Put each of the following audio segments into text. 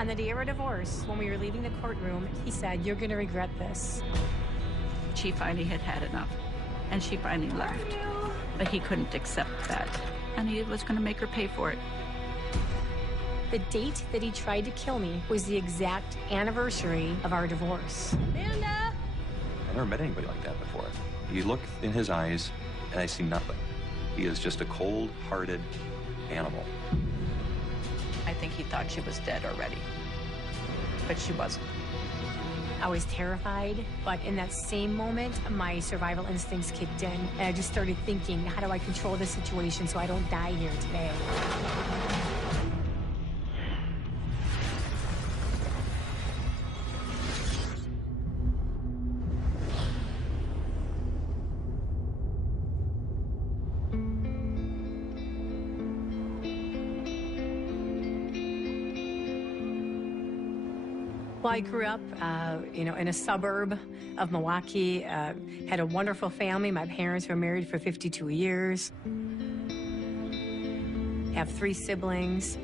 On the day of our divorce, when we were leaving the courtroom, he said, "You're going to regret this." She finally had enough, and she finally left. But he couldn't accept that, and he was going to make her pay for it. The date that he tried to kill me was the exact anniversary of our divorce. Amanda! I never met anybody like that before. You look in his eyes, and I see nothing. He is just a cold-hearted animal. I think he thought she was dead already, but she wasn't. I was terrified, but in that same moment, my survival instincts kicked in, and I just started thinking, how do I control this situation so I don't die here today? Well, I grew up, in a suburb of Milwaukee, had a wonderful family. My parents were married for 52 years. Have 3 siblings,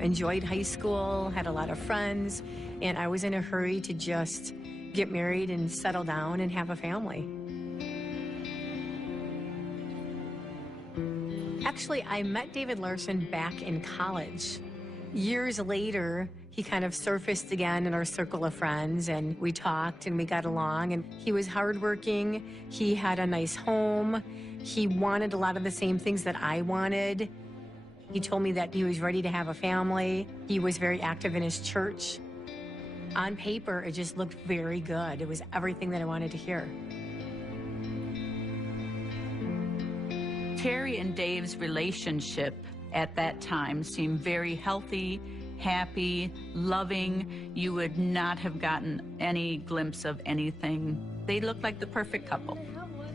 enjoyed high school, had a lot of friends, and I was in a hurry to just get married and settle down and have a family. Actually, I met David Larson back in college. Years later, he kind of surfaced again in our circle of friends, and we talked and we got along, and he was hardworking. He had a nice home. He wanted a lot of the same things that I wanted. He told me that he was ready to have a family. He was very active in his church. On paper, it just looked very good. It was everything that I wanted to hear. Terry and Dave's relationship at that time seemed very healthy, happy, loving. You would not have gotten any glimpse of anything. They looked like the perfect couple.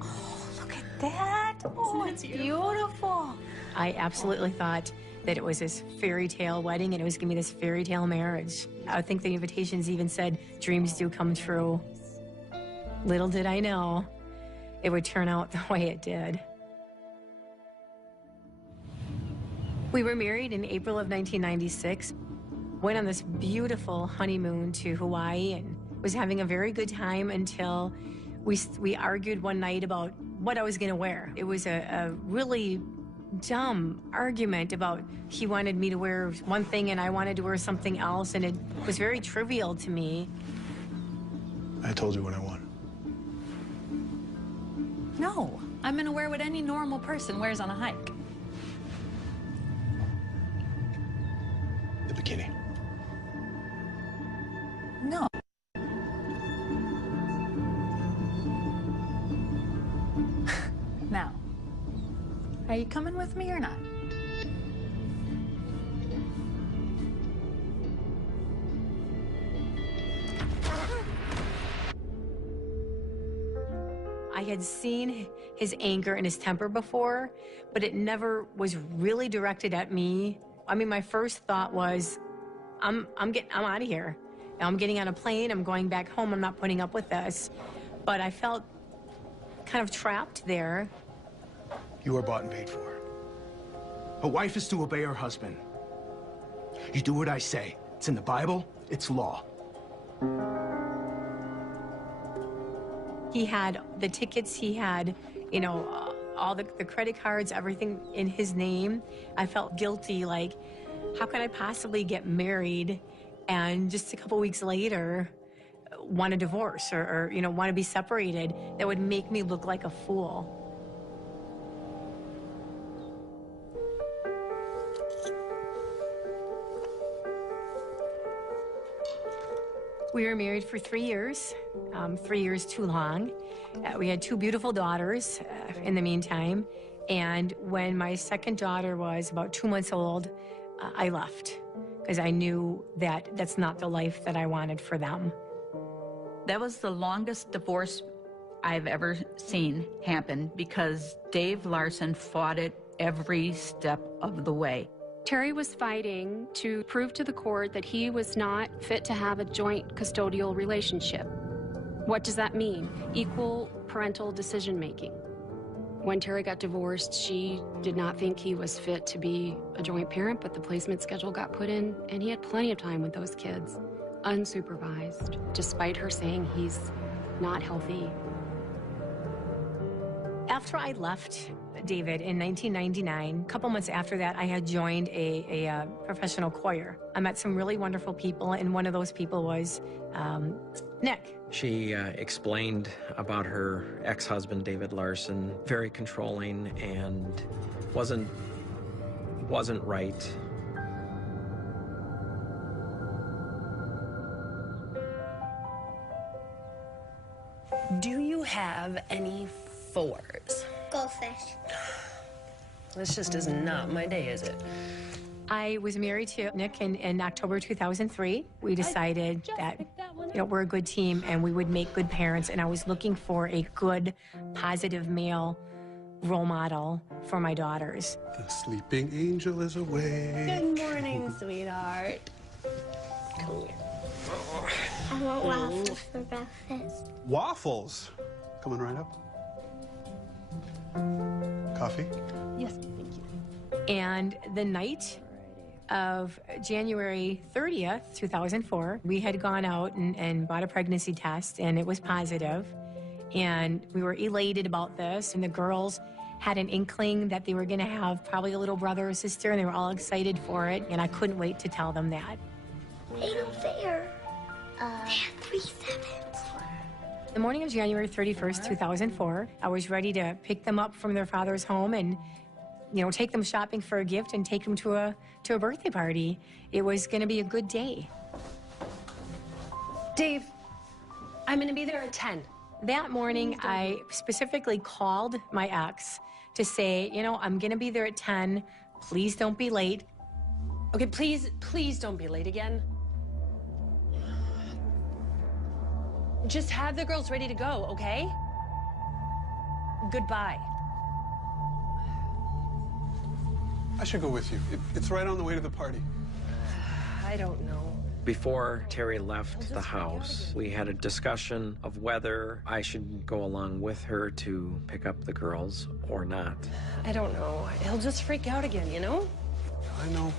Oh, look at that. Oh, it's beautiful. I absolutely thought that it was this fairy tale wedding and it was going to be this fairy tale marriage. I think the invitations even said, "Dreams do come true." Little did I know it would turn out the way it did. We were married in April of 1996, went on this beautiful honeymoon to Hawaii and was having a very good time until we argued one night about what I was going to wear. It was a really dumb argument about he wanted me to wear one thing and I wanted to wear something else, and it was very trivial to me. I told you what I want. No, I'm going to wear what any normal person wears on a hike. The bikini. No. Now, are you coming with me or not? I had seen his anger and his temper before, but it never was really directed at me. I mean, my first thought was, I'm out of here. I'm getting on a plane, I'm going back home, I'm not putting up with this. But I felt kind of trapped there. You are bought and paid for. A wife is to obey her husband. You do what I say. It's in the Bible, it's law. He had the tickets, he had, all the credit cards, everything in his name. I felt guilty, like, how could I possibly get married and just a couple weeks later want a divorce or want to be separated? That would make me look like a fool. We were married for 3 years, 3 years too long. We had 2 beautiful daughters in the meantime. And when my second daughter was about 2 months old, I left because I knew that that's not the life that I wanted for them. That was the longest divorce I've ever seen happen because Dave Larson fought it every step of the way. Terry was fighting to prove to the court that he was not fit to have a joint custodial relationship. What does that mean? Equal parental decision-making. When Terry got divorced, she did not think he was fit to be a joint parent, but the placement schedule got put in, and he had plenty of time with those kids, unsupervised, despite her saying he's not healthy. After I left David in 1999, a couple months after that, I had joined a professional choir. I met some really wonderful people, and one of those people was Nick. She explained about her ex-husband, David Larson, very controlling and wasn't right. Do you have any fours? Goldfish. This just is not my day, is it? I was married to Nick in October 2003. We decided that we're a good team and we would make good parents, and I was looking for a good, positive male role model for my daughters. The sleeping angel is awake. Good morning, sweetheart. Come here. I want waffles for breakfast. Waffles? Coming right up. Coffee? Yes, thank you. And the night of January 30th, 2004, we had gone out and bought a pregnancy test, and it was positive. And we were elated about this, and the girls had an inkling that they were going to have probably a little brother or sister, and they were all excited for it, and I couldn't wait to tell them that. They don't fair. They had 3 sevens. The morning of January 31st, 2004, I was ready to pick them up from their father's home and take them shopping for a gift and take them to a birthday party. It was going to be a good day. Dave, I'm going to be there at 10. That morning, I specifically called my ex to say, I'm going to be there at 10. Please don't be late. Okay, please don't be late again. Just have the girls ready to go, okay? Goodbye. I should go with you. It's right on the way to the party. I don't know. Before Terry left the house, we had a discussion of whether I should go along with her to pick up the girls or not. I don't know. He'll just freak out again, I know.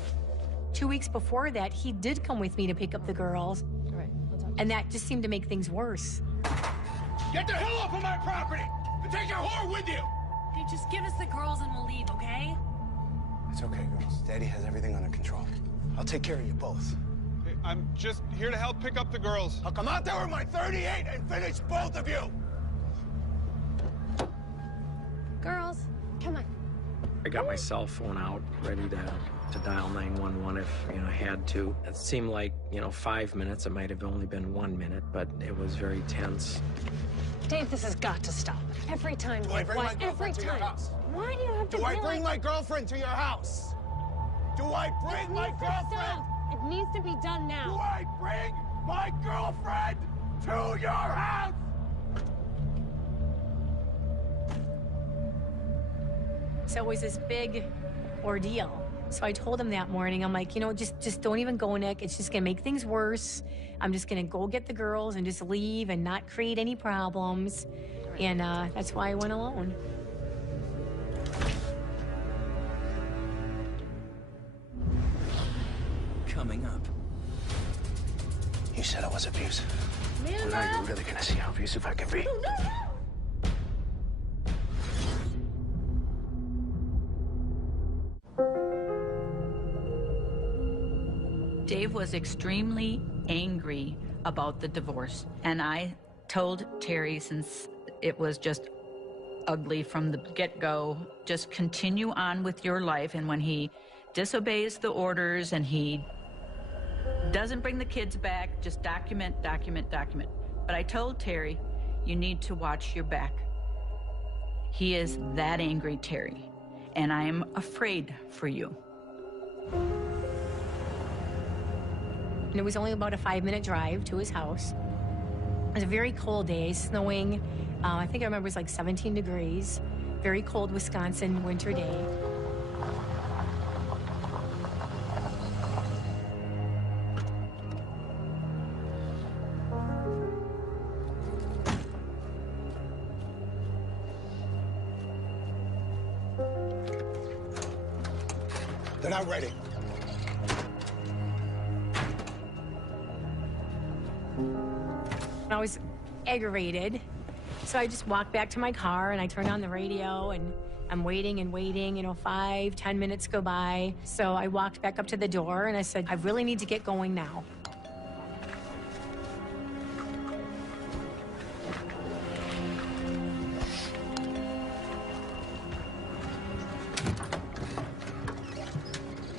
2 weeks before that, he did come with me to pick up the girls. All right, let's talk. And that just seemed to make things worse. Get the hell off of my property and take your whore with you! Hey, just give us the girls and we'll leave, okay? It's okay, girls. Daddy has everything under control. I'll take care of you both. Hey, I'm just here to help pick up the girls. I'll come out there with my .38 and finish both of you! Girls, come on. I got my cell phone out, ready to dial 911 if, I had to. It seemed like, 5 minutes. It might have only been 1 minute, but it was very tense. Dave, this has got to stop. Every time. Do I bring my girlfriend to your house? Why do you have to Do I bring my girlfriend to your house? Do I bring my girlfriend? It needs to be done Do now. I bring my girlfriend to your house? So it was this big ordeal. So I told him that morning, I'm like, just don't even go, Nick. It's just gonna make things worse. I'm just gonna go get the girls and just leave and not create any problems. And that's why I went alone. Coming up. You said I was abusive. Well, now you're really gonna see how abusive I can be. Dave was extremely angry about the divorce, and I told Terry, since it was just ugly from the get-go, just continue on with your life, and when he disobeys the orders and he doesn't bring the kids back, just document, document, document. But I told Terry, you need to watch your back. He is that angry, Terry, and I am afraid for you. And it was only about a 5-minute drive to his house. It was a very cold day, snowing. I think I remember it was like 17 degrees. Very cold Wisconsin winter day. They're not ready. I was aggravated, so I just walked back to my car and I turned on the radio and I'm waiting and waiting, you know, 5, 10 minutes go by. So I walked back up to the door and I said, I really need to get going now.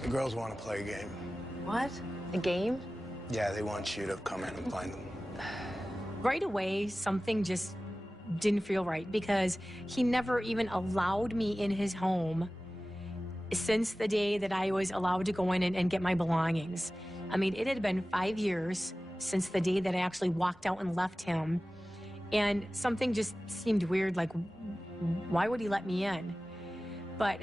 The girls want to play a game. What? A game? Yeah, they want you to come in and find them. Right away, something just didn't feel right because he never even allowed me in his home since the day that I was allowed to go in and get my belongings. I mean, it had been 5 years since the day that I actually walked out and left him. And something just seemed weird, like, why would he let me in? But,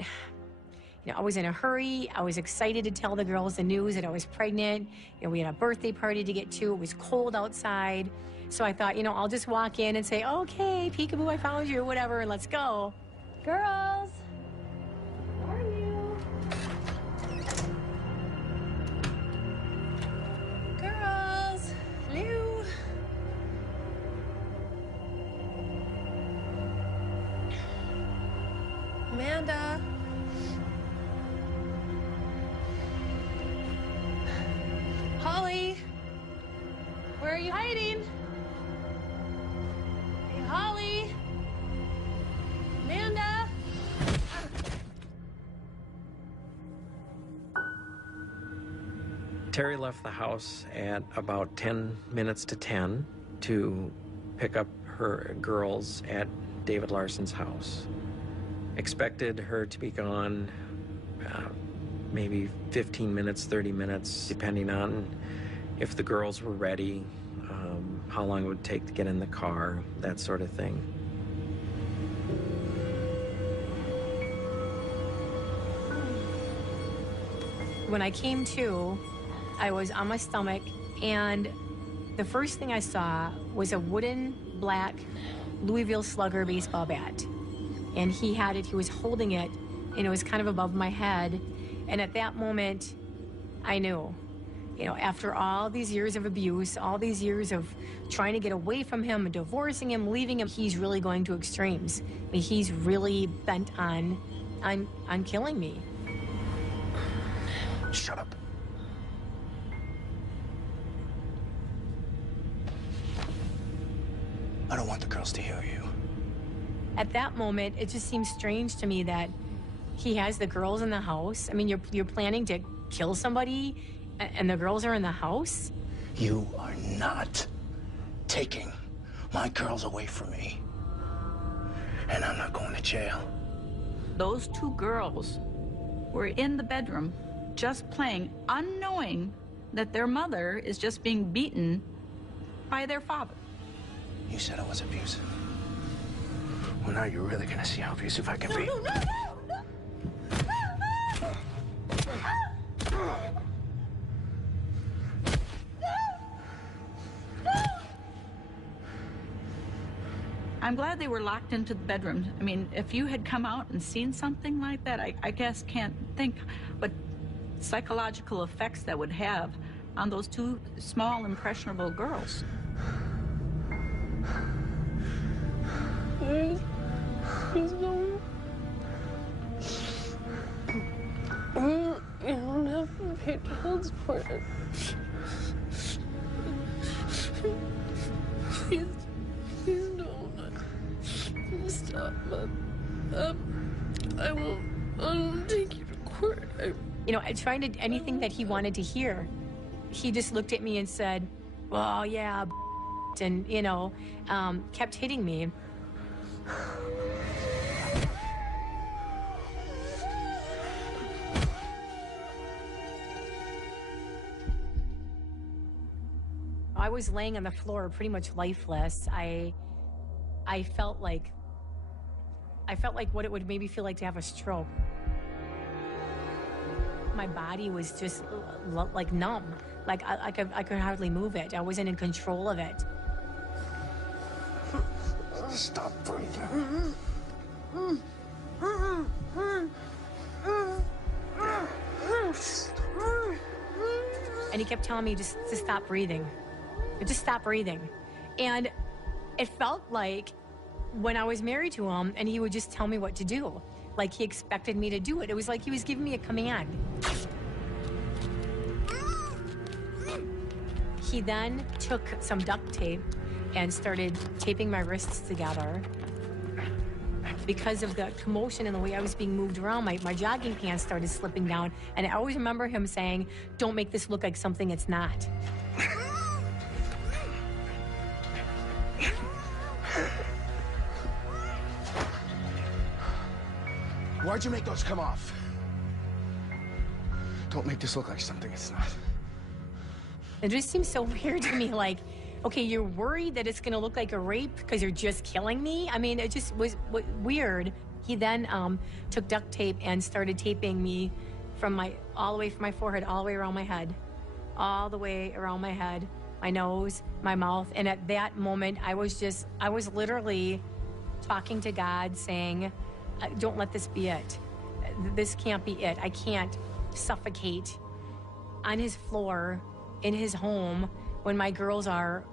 you know, I was in a hurry. I was excited to tell the girls the news that I was pregnant. You know, we had a birthday party to get to. It was cold outside. So I thought, you know, I'll just walk in and say, okay, peekaboo, I found you, whatever, and let's go. Girls! How are you? Girls! Hello? Amanda? Holly? Where are you hiding? Hey, Holly? Amanda? Terry left the house at about 10 minutes to 10 to pick up her girls at David Larson's house. Expected her to be gone maybe 15 minutes, 30 minutes, depending on if the girls were ready, how long it would take to get in the car, that sort of thing. When I came to, I was on my stomach, and the first thing I saw was a wooden black Louisville Slugger baseball bat. And he had it, he was holding it, and it was kind of above my head. And at that moment, I knew, you know, after all these years of abuse, all these years of trying to get away from him, divorcing him, leaving him, he's really going to extremes. I mean, he's really bent on killing me. Shut up. I don't want the girls to hear you. At that moment, it just seems strange to me that he has the girls in the house. I mean, you're planning to kill somebody, and the girls are in the house? You are not taking my girls away from me. And I'm not going to jail. Those two girls were in the bedroom just playing, unknowing that their mother is just being beaten by their father. You said I was abusive. Well, now you're really gonna see how abusive I can be. I'm glad they were locked into the bedroom. I mean, if you had come out and seen something like that, I guess can't think what psychological effects that would have on those two small, impressionable girls. Please don't. You don't have to pay child support. Please don't. Stop, I won't take you to court. You know, I tried to, anything that he wanted to hear. He just looked at me and said, well, yeah, and, you know, kept hitting me. I was laying on the floor pretty much lifeless. I felt like what it would maybe feel like to have a stroke. My body was just like numb. Like I could hardly move it. I wasn't in control of it. Stop breathing. And he kept telling me just to stop breathing. Just stop breathing. And it felt like when I was married to him and he would just tell me what to do. Like he expected me to do it. It was like he was giving me a command. He then took some duct tape and started taping my wrists together. Because of the commotion and the way I was being moved around, my jogging pants started slipping down. And I always remember him saying, "Don't make this look like something it's not." Why'd you make those come off? Don't make this look like something it's not. It just seems so weird to me, like, okay, you're worried that it's gonna look like a rape because you're just killing me? I mean, it just was weird. He then took duct tape and started taping me all the way from my forehead, all the way around my head. All the way around my head, my nose, my mouth. And at that moment, I was literally talking to God saying, don't let this be it. This can't be it. I can't suffocate on his floor in his home when my girls are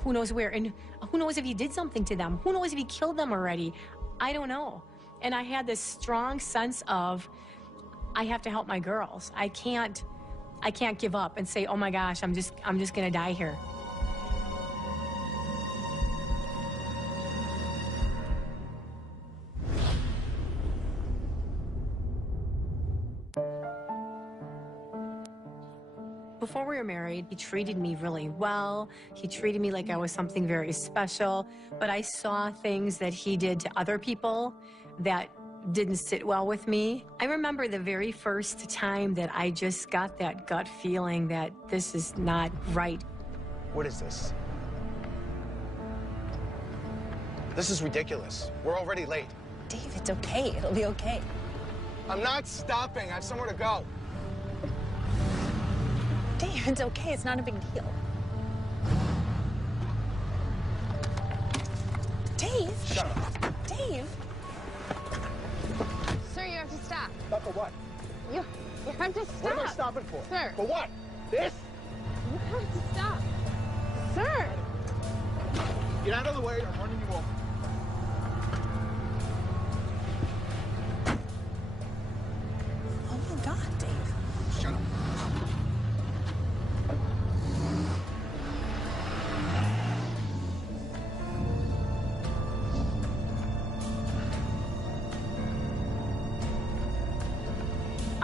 who knows where. And who knows if he did something to them? Who knows if he killed them already? I don't know. And I had this strong sense of, I have to help my girls. I can't give up and say, oh my gosh, I'm just gonna die here. Before we were married, he treated me really well. He treated me like I was something very special, but I saw things that he did to other people that didn't sit well with me. I remember the very first time that I just got that gut feeling that this is not right. What is this? This is ridiculous. We're already late. Dave, it's okay. It'll be okay. I'm not stopping. I have somewhere to go. Dave, it's okay. It's not a big deal. Dave! Shut up. Dave! Sir, you have to stop. Stop for what? You have to stop. What am I stopping for? Sir. For what? This? You have to stop. Sir! Get out of the way. I'm running you over. Oh my God, Dave. Shut up.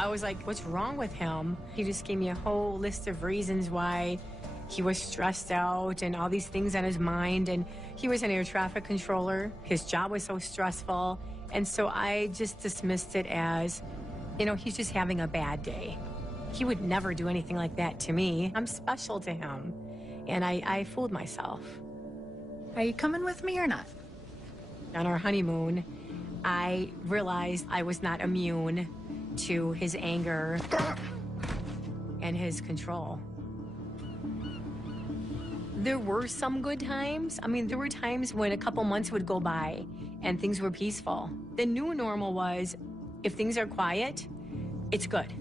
I was like, what's wrong with him? He just gave me a whole list of reasons why he was stressed out and all these things on his mind. And he was an air traffic controller. His job was so stressful. And so I just dismissed it as, you know, he's just having a bad day. He would never do anything like that to me. I'm special to him. And I fooled myself. Are you coming with me or not? On our honeymoon, I realized I was not immune to his anger and his control. There were some good times. I mean, there were times when a couple months would go by and things were peaceful. The new normal was, if things are quiet, it's good.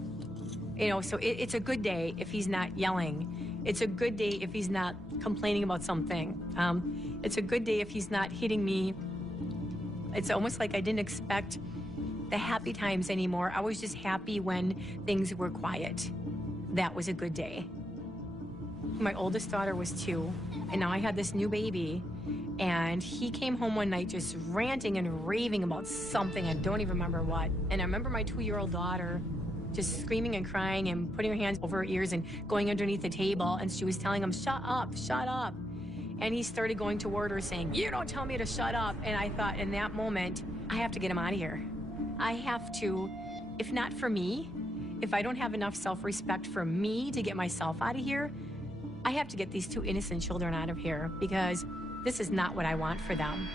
You know, so it's a good day if he's not yelling. It's a good day if he's not complaining about something. It's a good day if he's not hitting me. It's almost like I didn't expect the happy times anymore. I was just happy when things were quiet. That was a good day. My oldest daughter was 2, and now I had this new baby, and he came home one night just ranting and raving about something. I don't even remember what. And I remember my 2-year-old daughter just screaming and crying and putting her hands over her ears and going underneath the table, and she was telling him, shut up, shut up. And he started going toward her saying, you don't tell me to shut up. And I thought in that moment, I have to get him out of here. I have to, if not for me, if I don't have enough self-respect for me to get myself out of here, I have to get these 2 innocent children out of here because this is not what I want for them.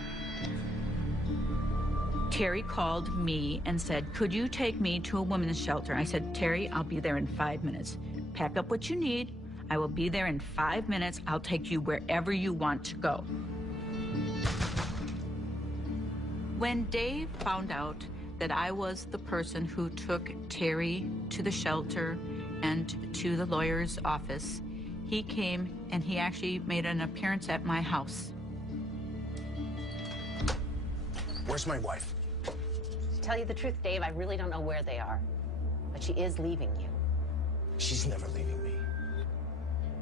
Terry called me and said, could you take me to a women's shelter? I said, Terry, I'll be there in 5 minutes. Pack up what you need. I will be there in 5 minutes. I'll take you wherever you want to go. When Dave found out that I was the person who took Terry to the shelter and to the lawyer's office. He came and he actually made an appearance at my house. Where's my wife? To tell you the truth, Dave, I really don't know where they are. But she is leaving you. She's never leaving me.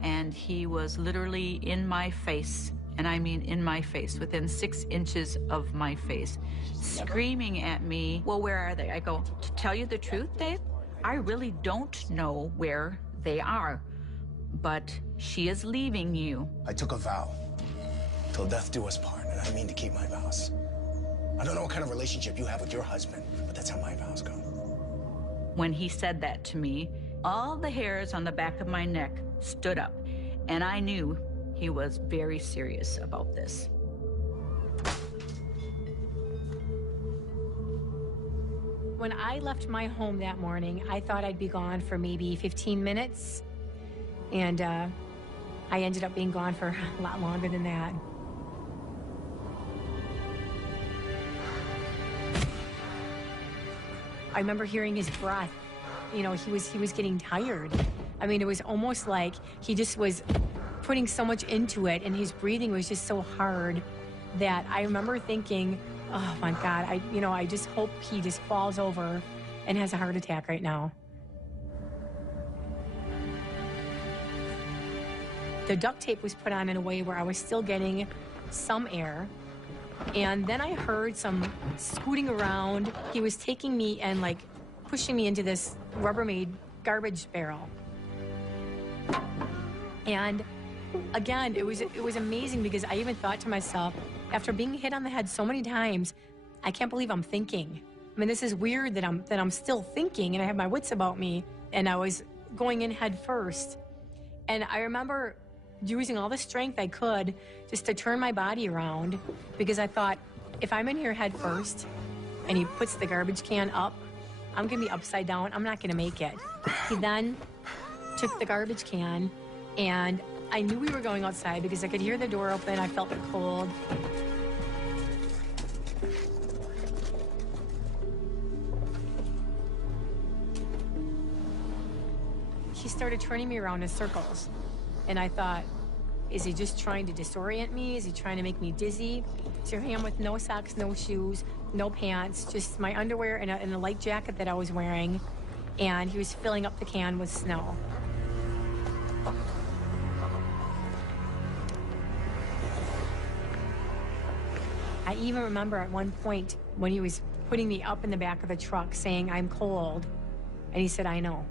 And he was literally in my face, and I mean in my face, within 6 inches of my face, screaming at me, well, where are they? I go, to tell you the truth, Dave, I really don't know where they are, but she is leaving you. I took a vow, till death do us part, and I mean to keep my vows. I don't know what kind of relationship you have with your husband, but that's how my vows go. When he said that to me, all the hairs on the back of my neck stood up, and I knew he was very serious about this. When I left my home that morning, I thought I'd be gone for maybe 15 minutes, and I ended up being gone for a lot longer than that. I remember hearing his breath. You know, he was getting tired. I mean, it was almost like he just was putting so much into it, and his breathing was just so hard that I remember thinking, oh my God, I just hope he just falls over and has a heart attack right now. The duct tape was put on in a way where I was still getting some air. And then I heard some scooting around. He was taking me and like pushing me into this Rubbermaid garbage barrel. And again, it was amazing because I even thought to myself, after being hit on the head so many times, I can't believe I'm thinking. I mean, this is weird that I'm still thinking and I have my wits about me, and I was going in head first. And I remember using all the strength I could just to turn my body around, because I thought, if I'm in here head first and he puts the garbage can up, I'm gonna be upside down. I'm not gonna make it. He then took the garbage can, and I knew we were going outside because I could hear the door open. I felt it cold. He started turning me around in circles. And I thought, is he just trying to disorient me? Is he trying to make me dizzy? So here I am with no socks, no shoes, no pants, just my underwear and a light jacket that I was wearing. And he was filling up the can with snow. I even remember at one point when he was putting me up in the back of the truck saying, I'm cold. And he said, I know.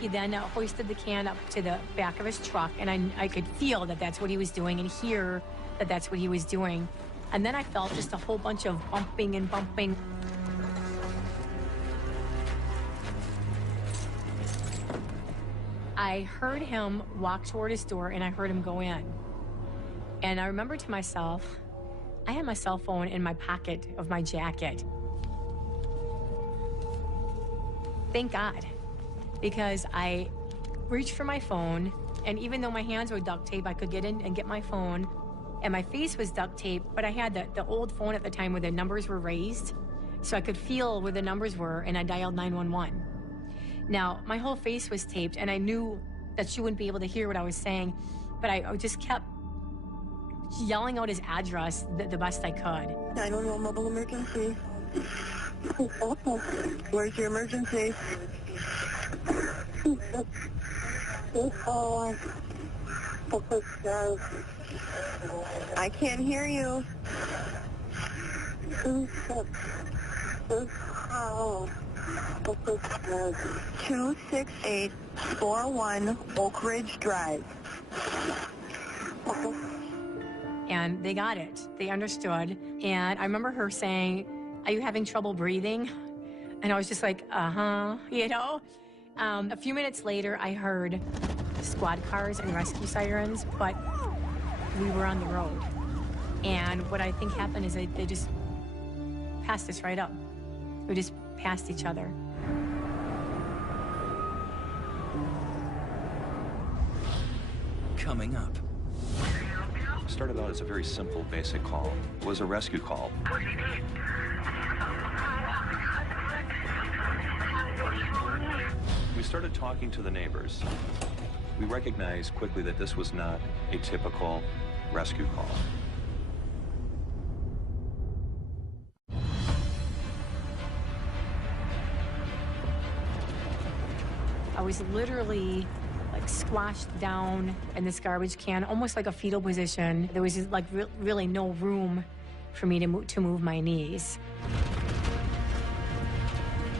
He then hoisted the can up to the back of his truck, and I could feel that that's what he was doing and hear that that's what he was doing. And then I felt just a whole bunch of bumping and bumping. I heard him walk toward his door, and I heard him go in. And I remember to myself, I had my cell phone in my pocket of my jacket. Thank God. Because I reached for my phone, and even though my hands were duct tape, I could get in and get my phone, and my face was duct tape, but I had the old phone at the time where the numbers were raised, so I could feel where the numbers were, and I dialed 911. Now, my whole face was taped, and I knew that she wouldn't be able to hear what I was saying, but I just kept yelling out his address the best I could. 911 mobile emergency. Where's your emergency? I can't hear you. 26841 Oak Ridge Drive. And they got it. They understood. And I remember her saying, are you having trouble breathing? And I was just like, you know? A few minutes later, I heard squad cars and rescue sirens, but we were on the road. And what I think happened is they just passed us right up. We just passed each other. Coming up. Started out as a very simple, basic call. It was a rescue call. We started talking to the neighbors. We recognized quickly that this was not a typical rescue call. I was literally like squashed down in this garbage can, almost like a fetal position. There was like really no room for me to move my knees.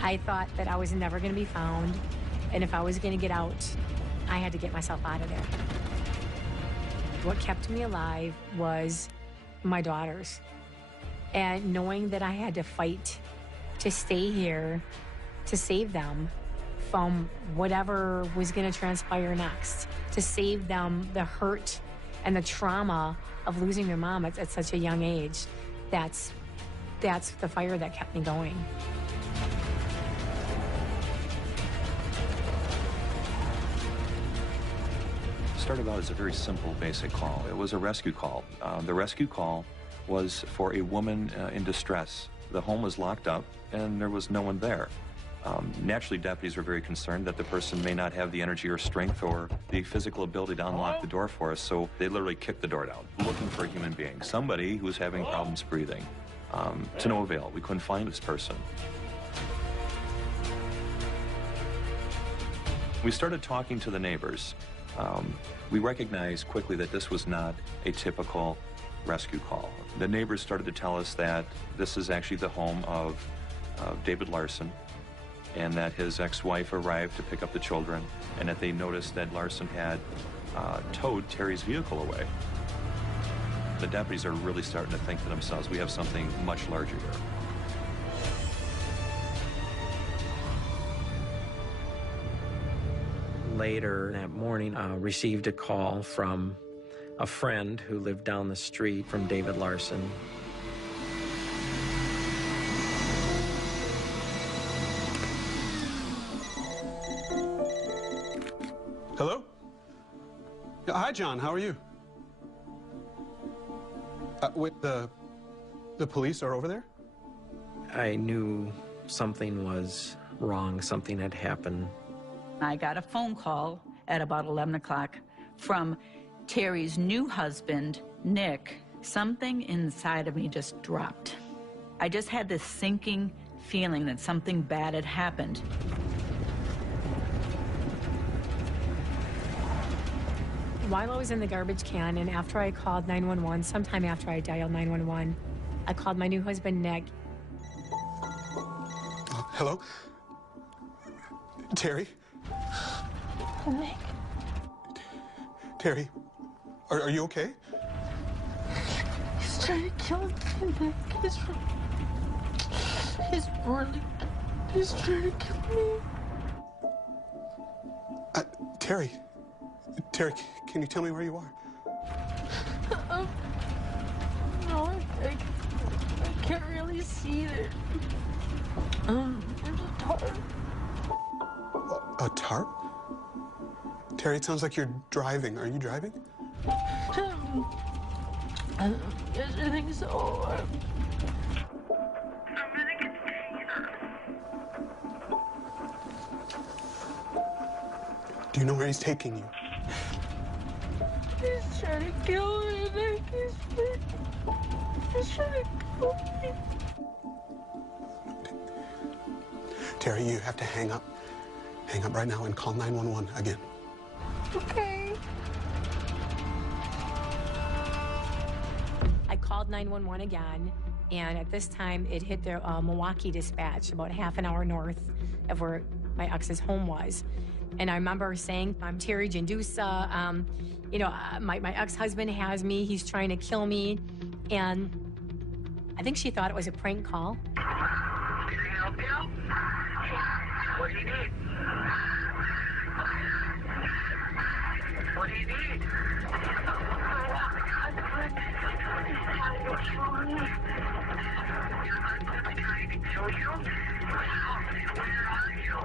I thought that I was never going to be found, and if I was going to get out, I had to get myself out of there. What kept me alive was my daughters, and knowing that I had to fight to stay here to save them from whatever was going to transpire next, to save them the hurt and the trauma of losing their mom at such a young age. That's the fire that kept me going. Started out as a very simple, basic call. It was a rescue call. The rescue call was for a woman in distress. The home was locked up, and there was no one there. Naturally, deputies were very concerned that the person may not have the energy or strength or the physical ability to unlock the door for us, so they literally kicked the door down, looking for a human being, somebody who was having problems breathing. To no avail. We couldn't find this person. We started talking to the neighbors. We recognized quickly that this was not a typical rescue call. The neighbors started to tell us that this is actually the home of David Larson, and that his ex-wife arrived to pick up the children, and that they noticed that Larson had towed Terry's vehicle away. The deputies are really starting to think to themselves, we have something much larger here. Later that morning, received a call from a friend who lived down the street from David Larson. Hello? Yeah, hi, John. How are you? Wait, the police are over there? I knew something was wrong, something had happened. I got a phone call at about 11 o'clock from Terry's new husband, Nick. Something inside of me just dropped. I just had this sinking feeling that something bad had happened. While I was in the garbage can, and after I called 911, sometime after I dialed 911, I called my new husband, Nick. Hello? Terry? Nick. Terry, are you okay? He's trying to kill me, Nick. He's trying to kill me. Terry, can you tell me where you are? No, I can't really see it. There's a tarp. A tarp? Terry, it sounds like you're driving. Are you driving? Yes, I think so. Do you know where he's taking you? He's trying to kill me, Nick. He's trying to kill me. Terry, you have to hang up. Hang up right now and call 911 again. Okay. I called 911 again, and at this time it hit the Milwaukee dispatch, about half an hour north of where my ex's home was. And I remember saying, I'm Terry Jandusa, my ex-husband has me, he's trying to kill me. And I think she thought it was a prank call. Can I help you? What do you need? What do you need? Trying to kill you? Where are you?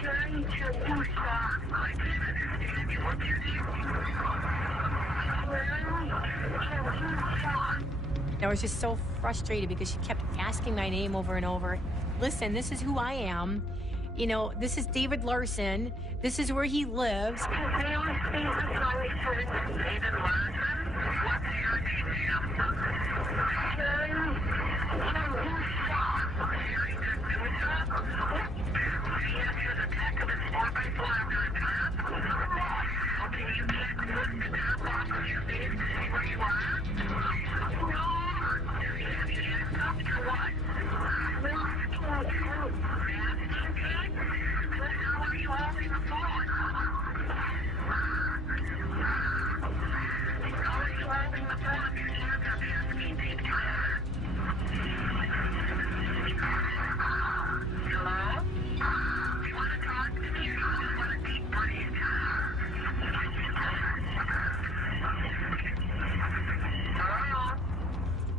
Sure. I was just so frustrated because she kept asking my name over and over. Listen, this is who I am. You know, this is David Larson. This is where he lives.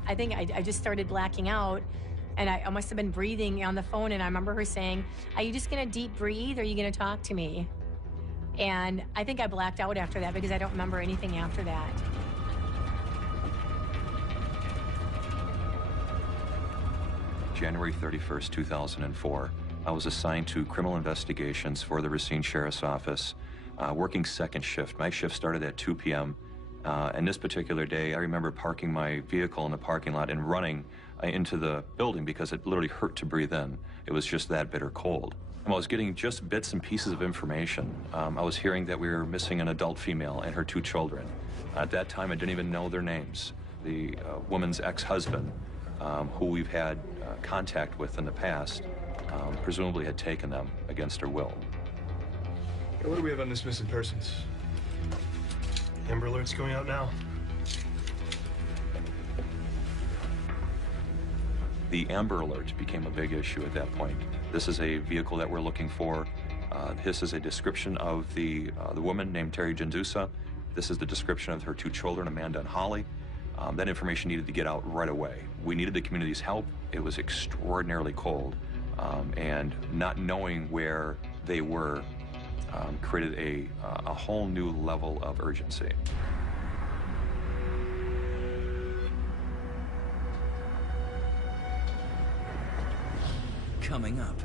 I think I just started blacking out, and I must have been breathing on the phone, and I remember her saying, "Are you just gonna deep breathe, or are you gonna talk to me?" And I think I blacked out after that because I don't remember anything after that. January 31st, 2004, I was assigned to criminal investigations for the Racine Sheriff's Office, working second shift. My shift started at 2 p.m. And this particular day, I remember parking my vehicle in the parking lot and running into the building because it literally hurt to breathe in. It was just that bitter cold. I was getting just bits and pieces of information. I was hearing that we were missing an adult female and her 2 children. At that time, I didn't even know their names. The woman's ex-husband, who we've had contact with in the past, presumably had taken them against her will. Hey, what do we have on this missing persons? Amber Alert's going out now. The Amber Alert became a big issue at that point. This is a vehicle that we're looking for. This is a description of the woman named Terry Gendusa. This is the description of her 2 children, Amanda and Holly. That information needed to get out right away. We needed the community's help. It was extraordinarily cold, and not knowing where they were created a whole new level of urgency. Coming up.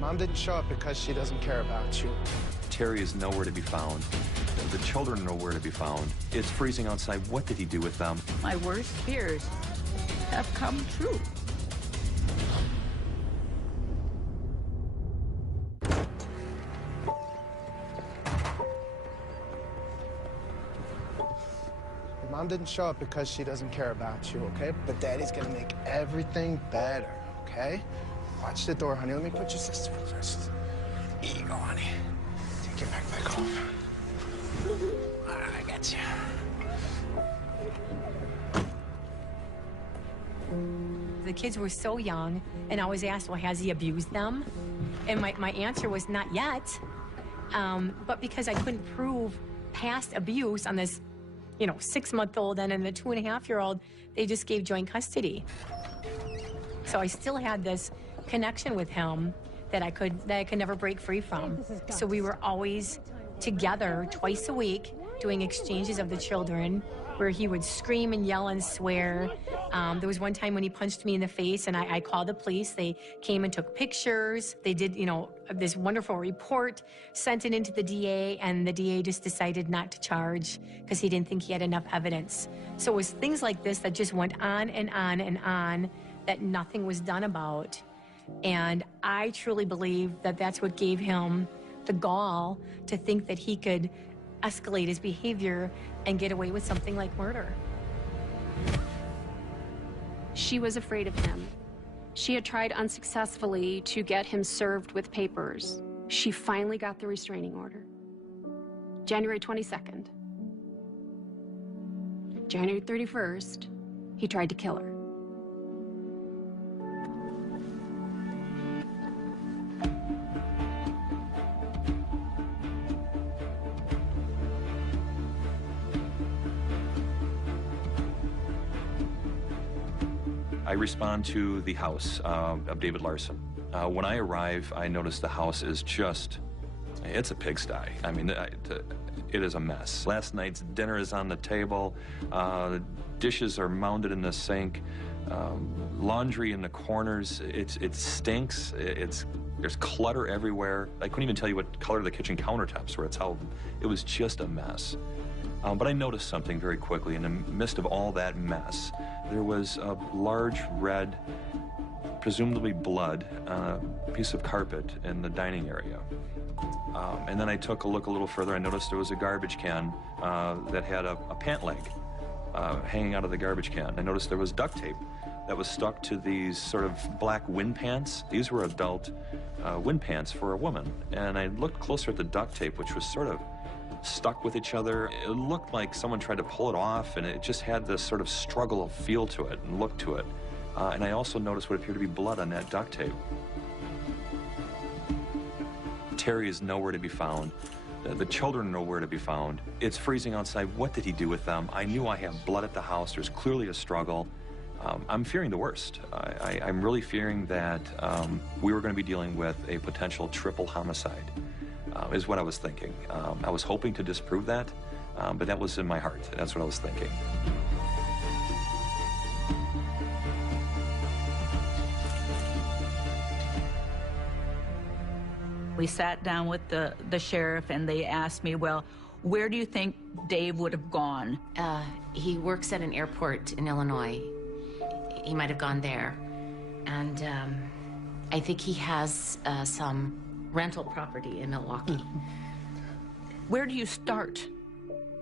Mom didn't show up because she doesn't care about you. Terry is nowhere to be found. The children are nowhere to be found. It's freezing outside. What did he do with them? My worst fears have come true. Mom didn't show up because she doesn't care about you, okay? But Daddy's gonna make everything better, okay? Watch the door, honey. Let me put your sister first. Here you go, honey. Take your backpack home. I got you. The kids were so young, and I was asked, well, has he abused them? And my answer was not yet. But because I couldn't prove past abuse on this 6-month-old and then the 2.5-year-old, they just gave joint custody. So I still had this connection with him that I could never break free from. So we were always together twice a week doing exchanges of the children where he would scream and yell and swear. There was one time when he punched me in the face and I called the police. They came and took pictures. They did, this wonderful report, sent it into the DA, and the DA just decided not to charge because he didn't think he had enough evidence. So it was things like this that just went on and on and on that nothing was done about. And I truly believe that that's what gave him the gall to think that he could escalate his behavior and get away with something like murder. She was afraid of him. She had tried unsuccessfully to get him served with papers. She finally got the restraining order. January 22nd. January 31st, he tried to kill her. I respond to the house of David Larson. When I arrive, I notice the house is just, it's a pigsty. I mean, it is a mess. Last night's dinner is on the table. Dishes are mounded in the sink. Laundry in the corners. It stinks. There's clutter everywhere. I couldn't even tell you what color the kitchen countertops were. It was just a mess. But I noticed something very quickly. In the midst of all that mess, there was a large red, presumably blood, piece of carpet in the dining area. And then I took a look a little further. I noticed there was a garbage can that had a pant leg hanging out of the garbage can. I noticed there was duct tape that was stuck to these sort of black wind pants. These were adult wind pants for a woman. And I looked closer at the duct tape, which was sort of stuck with each other. It looked like someone tried to pull it off, and it just had this sort of struggle of feel to it and look to it. And I also noticed what appeared to be blood on that duct tape. Terry is nowhere to be found. The children are nowhere to be found. It's freezing outside. What did he do with them? I knew I have blood at the house. There's clearly a struggle. I'm fearing the worst. I'm really fearing that we were going to be dealing with a potential triple homicide, is what I was thinking. I was hoping to disprove that, but that was in my heart. That's what I was thinking. We sat down with the sheriff, and they asked me, well, where do you think Dave would have gone? He works at an airport in Illinois. He might have gone there. And I think he has some rental property in Milwaukee. Where do you start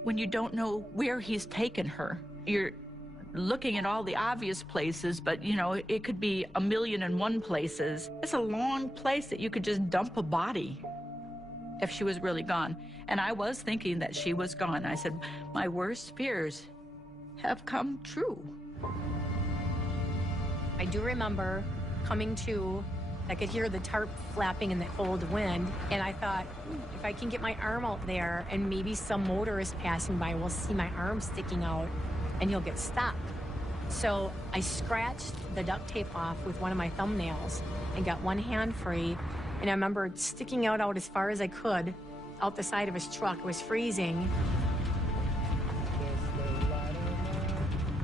when you don't know where he's taken her? You're looking at all the obvious places, but, you know, it could be 1,000,001 places. It's a long place that you could just dump a body if she was really gone. And I was thinking that she was gone. I said, my worst fears have come true. I do remember coming to, I could hear the tarp flapping in the cold wind, and I thought, if I can get my arm out there and maybe some motorist passing by will see my arm sticking out and he'll get stopped. So I scratched the duct tape off with one of my thumbnails and got one hand free, and I remember sticking out as far as I could out the side of his truck. It was freezing.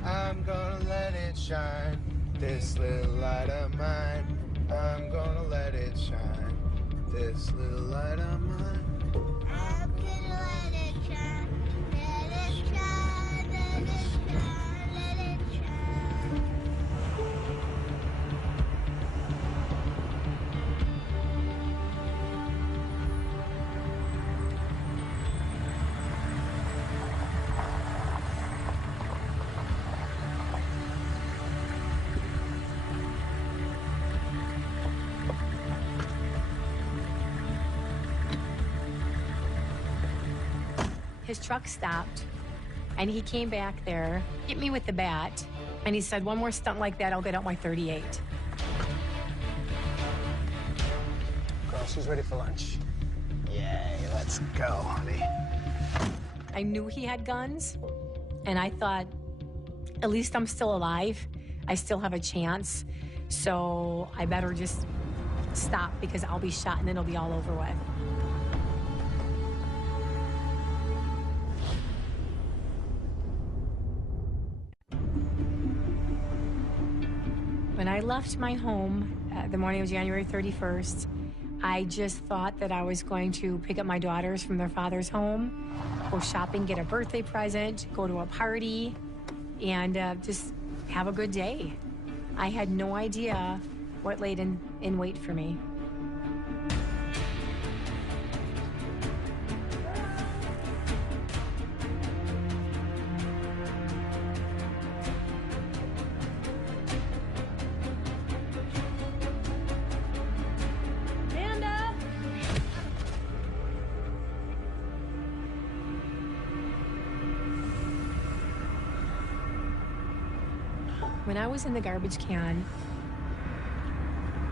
I'm gonna let it shine, this little light of mine. I'm gonna let it shine, this little light of mine. I'm gonna let it shine, let it shine, let it shine, let it shine. His truck stopped, and he came back there, hit me with the bat, and he said, one more stunt like that, I'll get out my .38. Girl, she's ready for lunch. Yay, let's go, honey. I knew he had guns, and I thought, at least I'm still alive. I still have a chance, so I better just stop because I'll be shot and then it'll be all over with. When I left my home the morning of January 31st, I just thought that I was going to pick up my daughters from their father's home, go shopping, get a birthday present, go to a party, and just have a good day. I had no idea what laid in wait for me. When I was in the garbage can,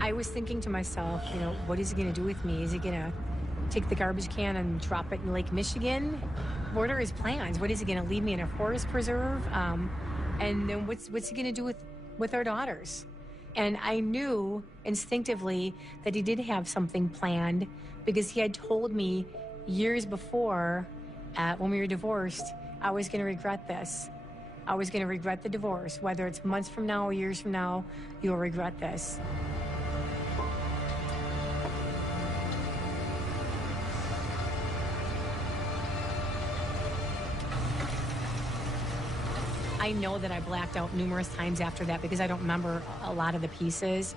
I was thinking to myself, you know, what is he gonna do with me? Is he gonna take the garbage can and drop it in Lake Michigan? What are his plans? What is he gonna leave me in a forest preserve? And then what's he gonna do with our daughters? And I knew instinctively that he did have something planned because he had told me years before, when we were divorced, I was going to regret this. I was going to regret the divorce. Whether it's months from now or years from now, you'll regret this. I know that I blacked out numerous times after that because I don't remember a lot of the pieces.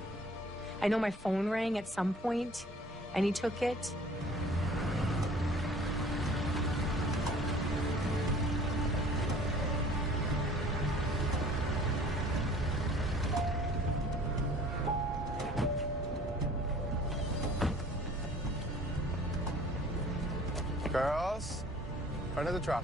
I know my phone rang at some point, and he took it. Girls, front of the truck.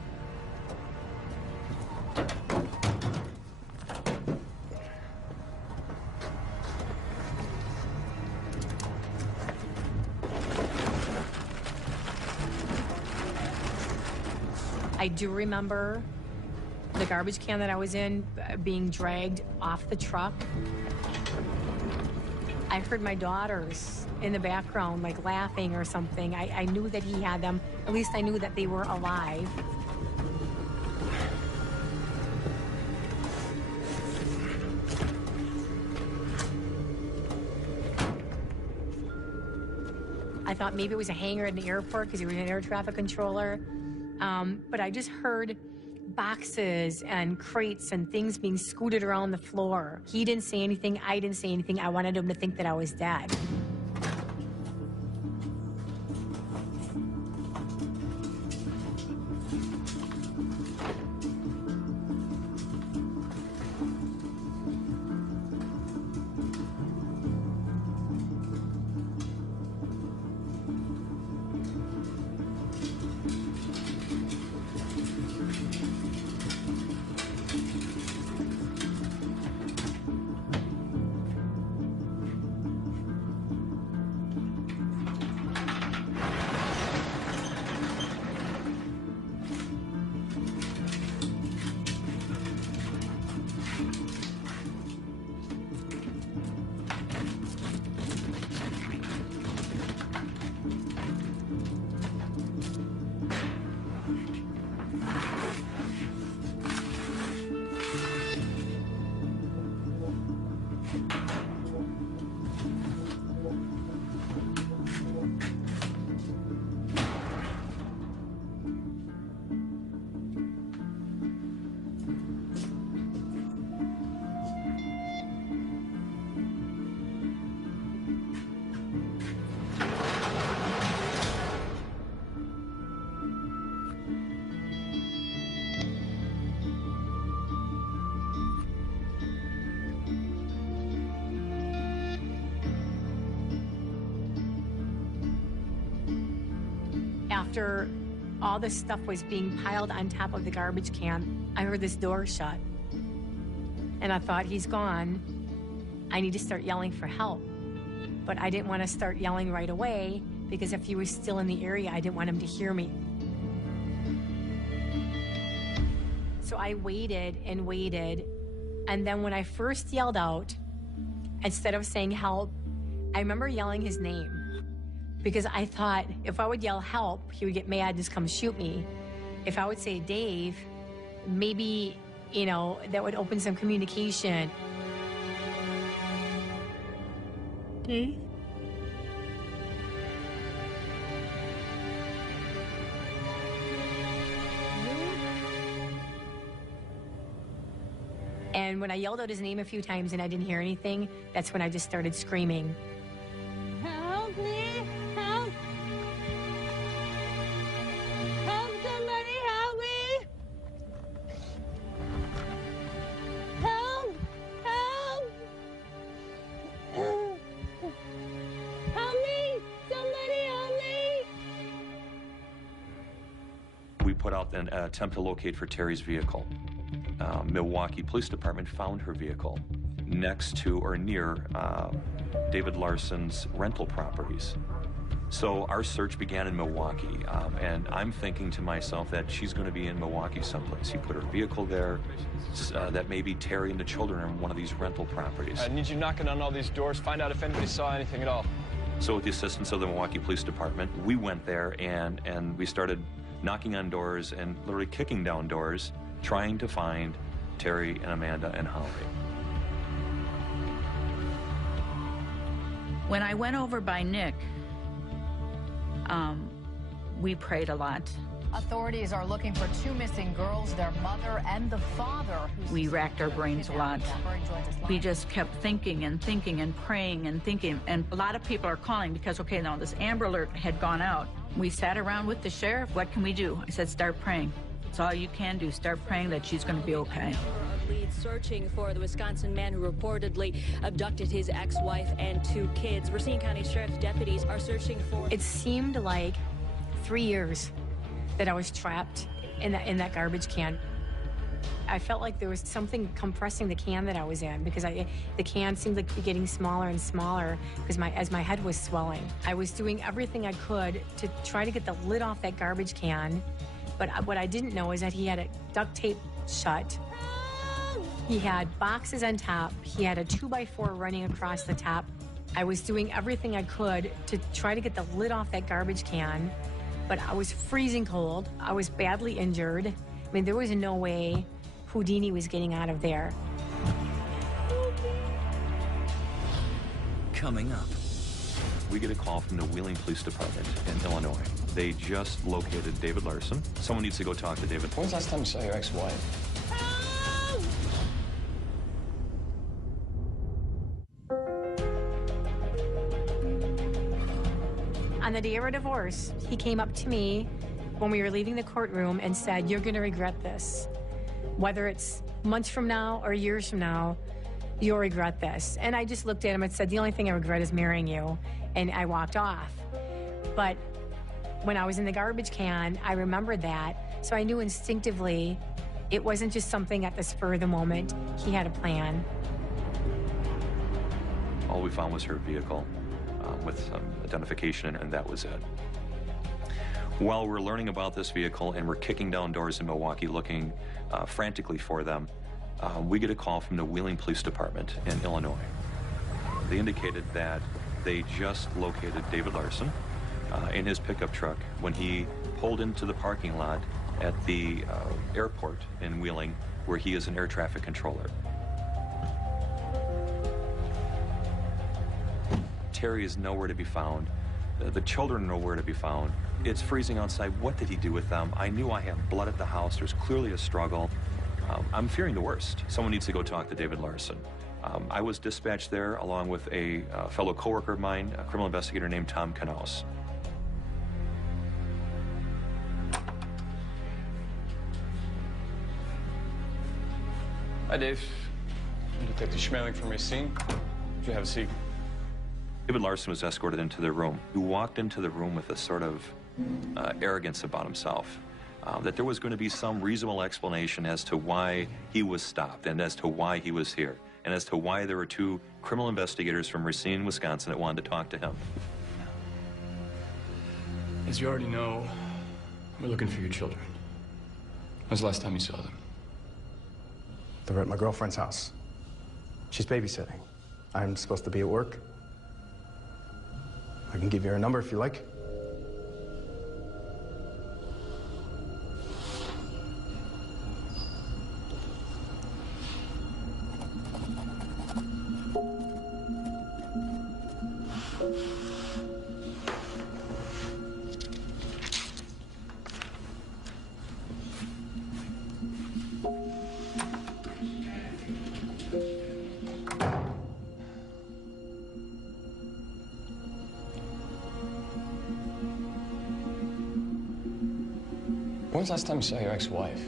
I do remember the garbage can that I was in being dragged off the truck. I heard my daughters in the background, like laughing or something. I knew that he had them. At least I knew that they were alive. I thought maybe it was a hangar at an airport because he was an air traffic controller. But I just heard boxes and crates and things being scooted around the floor. He didn't say anything. I didn't say anything. I wanted him to think that I was dead. After all this stuff was being piled on top of the garbage can, I heard this door shut. And I thought, he's gone. I need to start yelling for help. But I didn't want to start yelling right away because if he was still in the area, I didn't want him to hear me. So I waited and waited. And then when I first yelled out, instead of saying help, I remember yelling his name. Because I thought if I would yell help, he would get mad and just come shoot me. If I would say Dave, maybe, you know, that would open some communication. Dave? And when I yelled out his name a few times and I didn't hear anything, that's when I just started screaming. Help me! Help! Help! Somebody help me! Help! Help! Help me! Somebody help me! We put out an attempt to locate for Terry's vehicle. Milwaukee Police Department found her vehicle next to or near David Larson's rental properties. So our search began in Milwaukee, and I'm thinking to myself that she's going to be in Milwaukee someplace. He put her vehicle there, that maybe Terry and the children are in one of these rental properties. I need you knocking on all these doors, find out if anybody saw anything at all. So with the assistance of the Milwaukee Police Department, we went there and we started knocking on doors and literally kicking down doors, trying to find Terry and Amanda and Holly. When I went over by Nick, we prayed a lot. Authorities are looking for 2 missing girls, their mother and the father. We racked our brains a lot. We just kept thinking and thinking and praying and thinking. And a lot of people are calling because, okay, now this Amber Alert had gone out. We sat around with the sheriff. What can we do? I said, start praying. That's all you can do. Start praying that she's going to be okay. Leads searching for the Wisconsin man who reportedly abducted his ex-wife and 2 kids. Racine County Sheriff's deputies are searching for... It seemed like 3 years that I was trapped in that garbage can. I felt like there was something compressing the can that I was in because the can seemed like be getting smaller and smaller because as my head was swelling. I was doing everything I could to try to get the lid off that garbage can, but what I didn't know is that he had it duct taped shut. He had boxes on top. He had a 2x4 running across the top. I was doing everything I could to try to get the lid off that garbage can, but I was freezing cold. I was badly injured. I mean, there was no way Houdini was getting out of there. Coming up, we get a call from the Wheeling Police Department in Illinois. They just located David Larson. Someone needs to go talk to David. When's the last time you saw your ex-wife? On the day of our divorce, he came up to me when we were leaving the courtroom and said, "You're gonna regret this. Whether it's months from now or years from now, you'll regret this." And I just looked at him and said, "The only thing I regret is marrying you." And I walked off. But when I was in the garbage can, I remembered that. So I knew instinctively it wasn't just something at the spur of the moment. He had a plan. All we found was her vehicle with some identification, and that was it. While we're learning about this vehicle and we're kicking down doors in Milwaukee looking frantically for them, we get a call from the Wheeling Police Department in Illinois. They indicated that they just located David Larson in his pickup truck when he pulled into the parking lot at the airport in Wheeling, where he is an air traffic controller. Terry is nowhere to be found. The children are nowhere to be found. It's freezing outside. What did he do with them? I knew I had blood at the house. There's clearly a struggle. I'm fearing the worst. Someone needs to go talk to David Larson. I was dispatched there along with a fellow coworker of mine, a criminal investigator named Tom Knaus. Hi, Dave. I'm Detective Schmeling from Racine. Would you have a seat? David Larson was escorted into the room. He walked into the room with a sort of arrogance about himself, that there was going to be some reasonable explanation as to why he was stopped and as to why he was here and as to why there were 2 criminal investigators from Racine, Wisconsin that wanted to talk to him. As you already know, we're looking for your children. When's the last time you saw them? They're at my girlfriend's house. She's babysitting. I'm supposed to be at work. I can give you her number if you like. When's the last time you saw your ex-wife?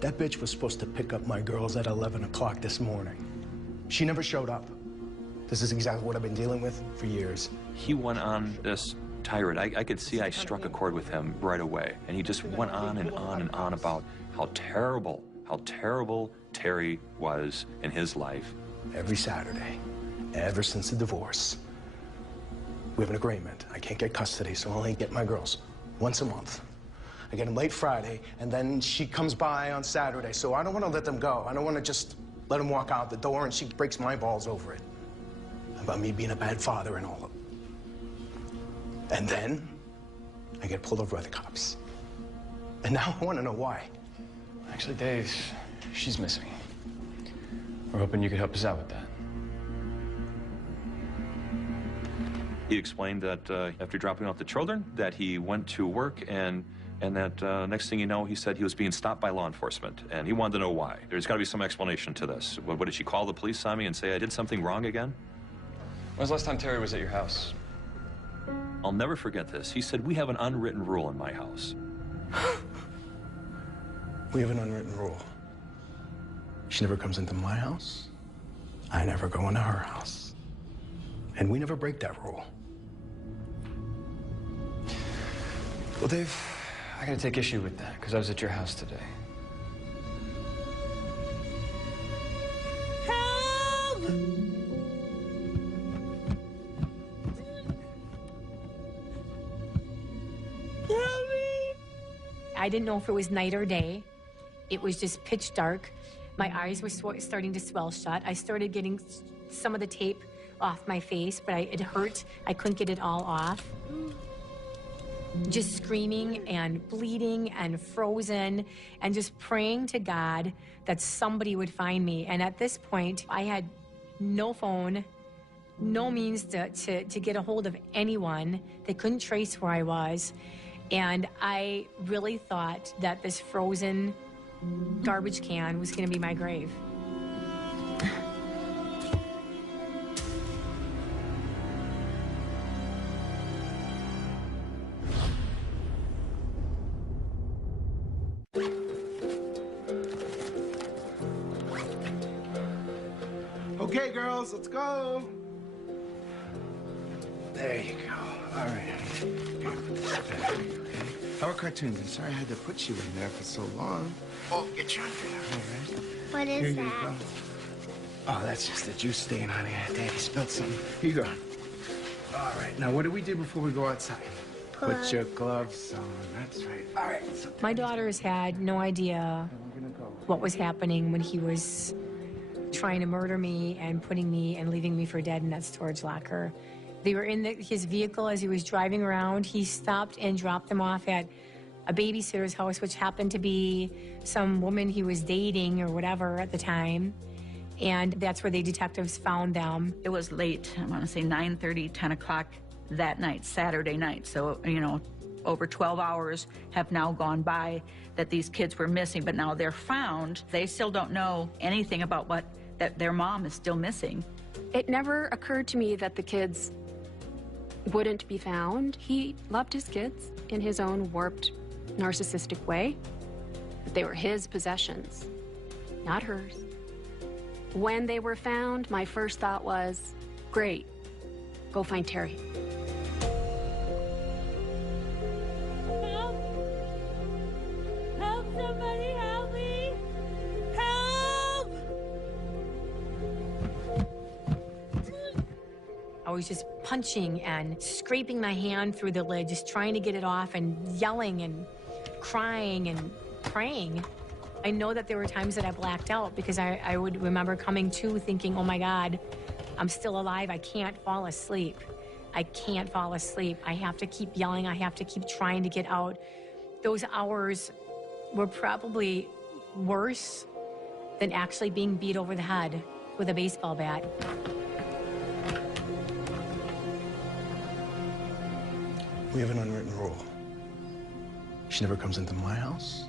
That bitch was supposed to pick up my girls at 11 o'clock this morning. She never showed up. This is exactly what I've been dealing with for years. He went on this tirade. I could see I struck a chord with him right away. And he just went on and on and on about how terrible how terrible Terry was in his life. Every Saturday, ever since the divorce, we have an agreement. I can't get custody, so I only get my girls once a month. I get them late Friday, and then she comes by on Saturday, so I don't want to let them go. I don't want to just let them walk out the door, and she breaks my balls over it. About me being a bad father and all of it. And then I get pulled over by the cops. And now I want to know why. Actually, Dave, she's missing. We're hoping you could help us out with that. He explained that after dropping off the children, that he went to work and that next thing you know, he said he was being stopped by law enforcement, and he wanted to know why. There's got to be some explanation to this. What did she call the police on me and say I did something wrong again? When's the last time Terry was at your house? I'll never forget this. He said, we have an unwritten rule in my house. We have an unwritten rule. She never comes into my house. I never go into her house. And we never break that rule. Well, Dave, I gotta take issue with that, because I was at your house today. Help! Help me! I didn't know if it was night or day. It was just pitch dark. My eyes were starting to swell shut. I started getting some of the tape off my face, but it hurt. I couldn't get it all off. Just screaming and bleeding and frozen and just praying to God that somebody would find me. And at this point, I had no phone, no means to get a hold of anyone. They couldn't trace where I was. And I really thought that this frozen garbage can was going to be my grave. Okay, girls, let's go. There you go. All right, honey. How are cartoons? I'm sorry I had to put you in there for so long. Oh, get you under there. All right. What Here is you that? go. Oh, that's just the juice stain, honey. Daddy spilled something. Here you go. All right. Now, what do we do before we go outside? Put your gloves on. That's right. All right. So My daughters had no idea what was happening when he was trying to murder me and putting me and leaving me for dead in that storage locker. They were in his vehicle as he was driving around. He stopped and dropped them off at a babysitter's house, which happened to be some woman he was dating or whatever at the time. And that's where the detectives found them. It was late, I want to say 9:30, 10 o'clock that night, Saturday night. So, you know, over 12 hours have now gone by that these kids were missing, but now they're found. They still don't know anything about that their mom is still missing. It never occurred to me that the kids wouldn't be found. He loved his kids in his own warped, narcissistic way. But they were his possessions, not hers. When they were found, my first thought was, great, go find Terry. Help! Help, somebody help me! Help! I was just punching and scraping my hand through the lid, just trying to get it off and yelling and crying and praying. I know that there were times that I blacked out because I would remember coming to thinking, oh my God, I'm still alive. I can't fall asleep. I can't fall asleep. I have to keep yelling. I have to keep trying to get out. Those hours were probably worse than actually being beat over the head with a baseball bat. we have an unwritten rule. She never comes into my house.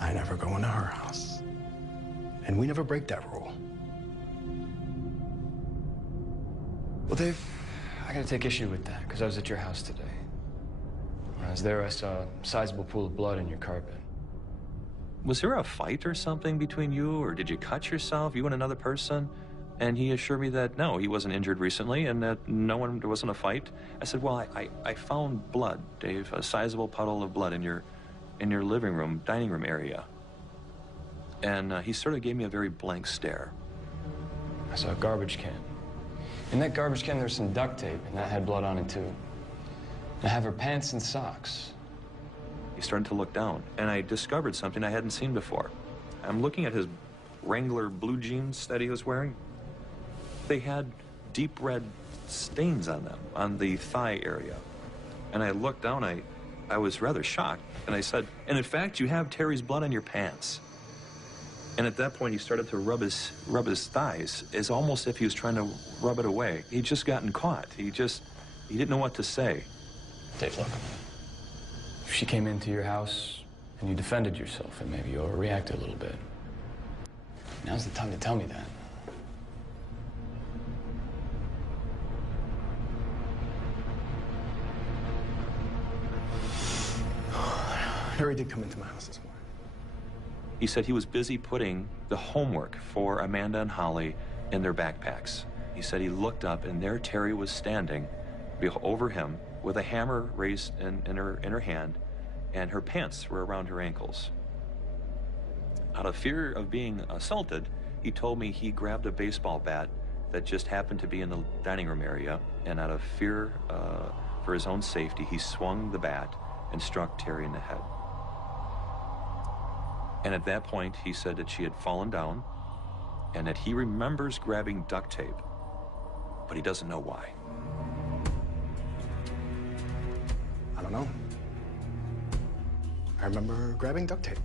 I never go into her house. And we never break that rule. Well, Dave, I gotta take issue with that, because I was at your house today. When I was there, I saw a sizable pool of blood in your carpet. Was there a fight or something between you, or did you cut yourself, you and another person? And he assured me that no, he wasn't injured recently and that there wasn't a fight. I said, well, I found blood, Dave, a sizable puddle of blood in your living room, dining room area. And he sort of gave me a very blank stare. I saw a garbage can. In that garbage can, there was some duct tape, and that had blood on it, too. And I have her pants and socks. He started to look down, and I discovered something I hadn't seen before. I'm looking at his Wrangler blue jeans that he was wearing. They had deep red stains on them, on the thigh area. And I looked down, I was rather shocked, and I said, and in fact, you have Terry's blood on your pants. And at that point, he started to rub his thighs, as almost if he was trying to rub it away. He'd just gotten caught. He didn't know what to say. Dave, look. If she came into your house and you defended yourself and maybe you overreacted a little bit, now's the time to tell me that. Harry did come into my house this morning. He said he was busy putting the homework for Amanda and Holly in their backpacks. He said he looked up, and there Terry was standing over him with a hammer raised in her hand, and her pants were around her ankles. Out of fear of being assaulted, he told me he grabbed a baseball bat that just happened to be in the dining room area, and out of fear for his own safety, he swung the bat and struck Terry in the head. And at that point, he said that she had fallen down and that he remembers grabbing duct tape, but he doesn't know why. I don't know. I remember grabbing duct tape.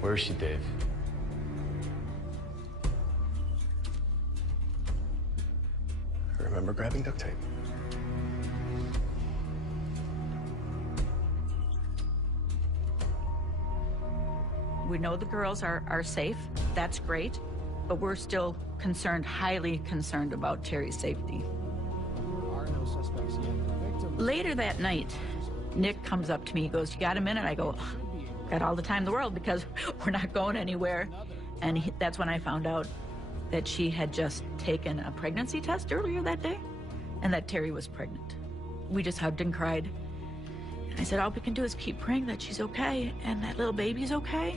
Where is she, Dave? I remember grabbing duct tape. We know the girls are safe. That's great. But we're still concerned, highly concerned about Terry's safety. There are no suspects yet. Later that night, Nick comes up to me. He goes, "You got a minute?" I go, "Got all the time in the world because we're not going anywhere." And that's when I found out that she had just taken a pregnancy test earlier that day and that Terry was pregnant. We just hugged and cried. And I said, all we can do is keep praying that she's okay and that little baby's okay.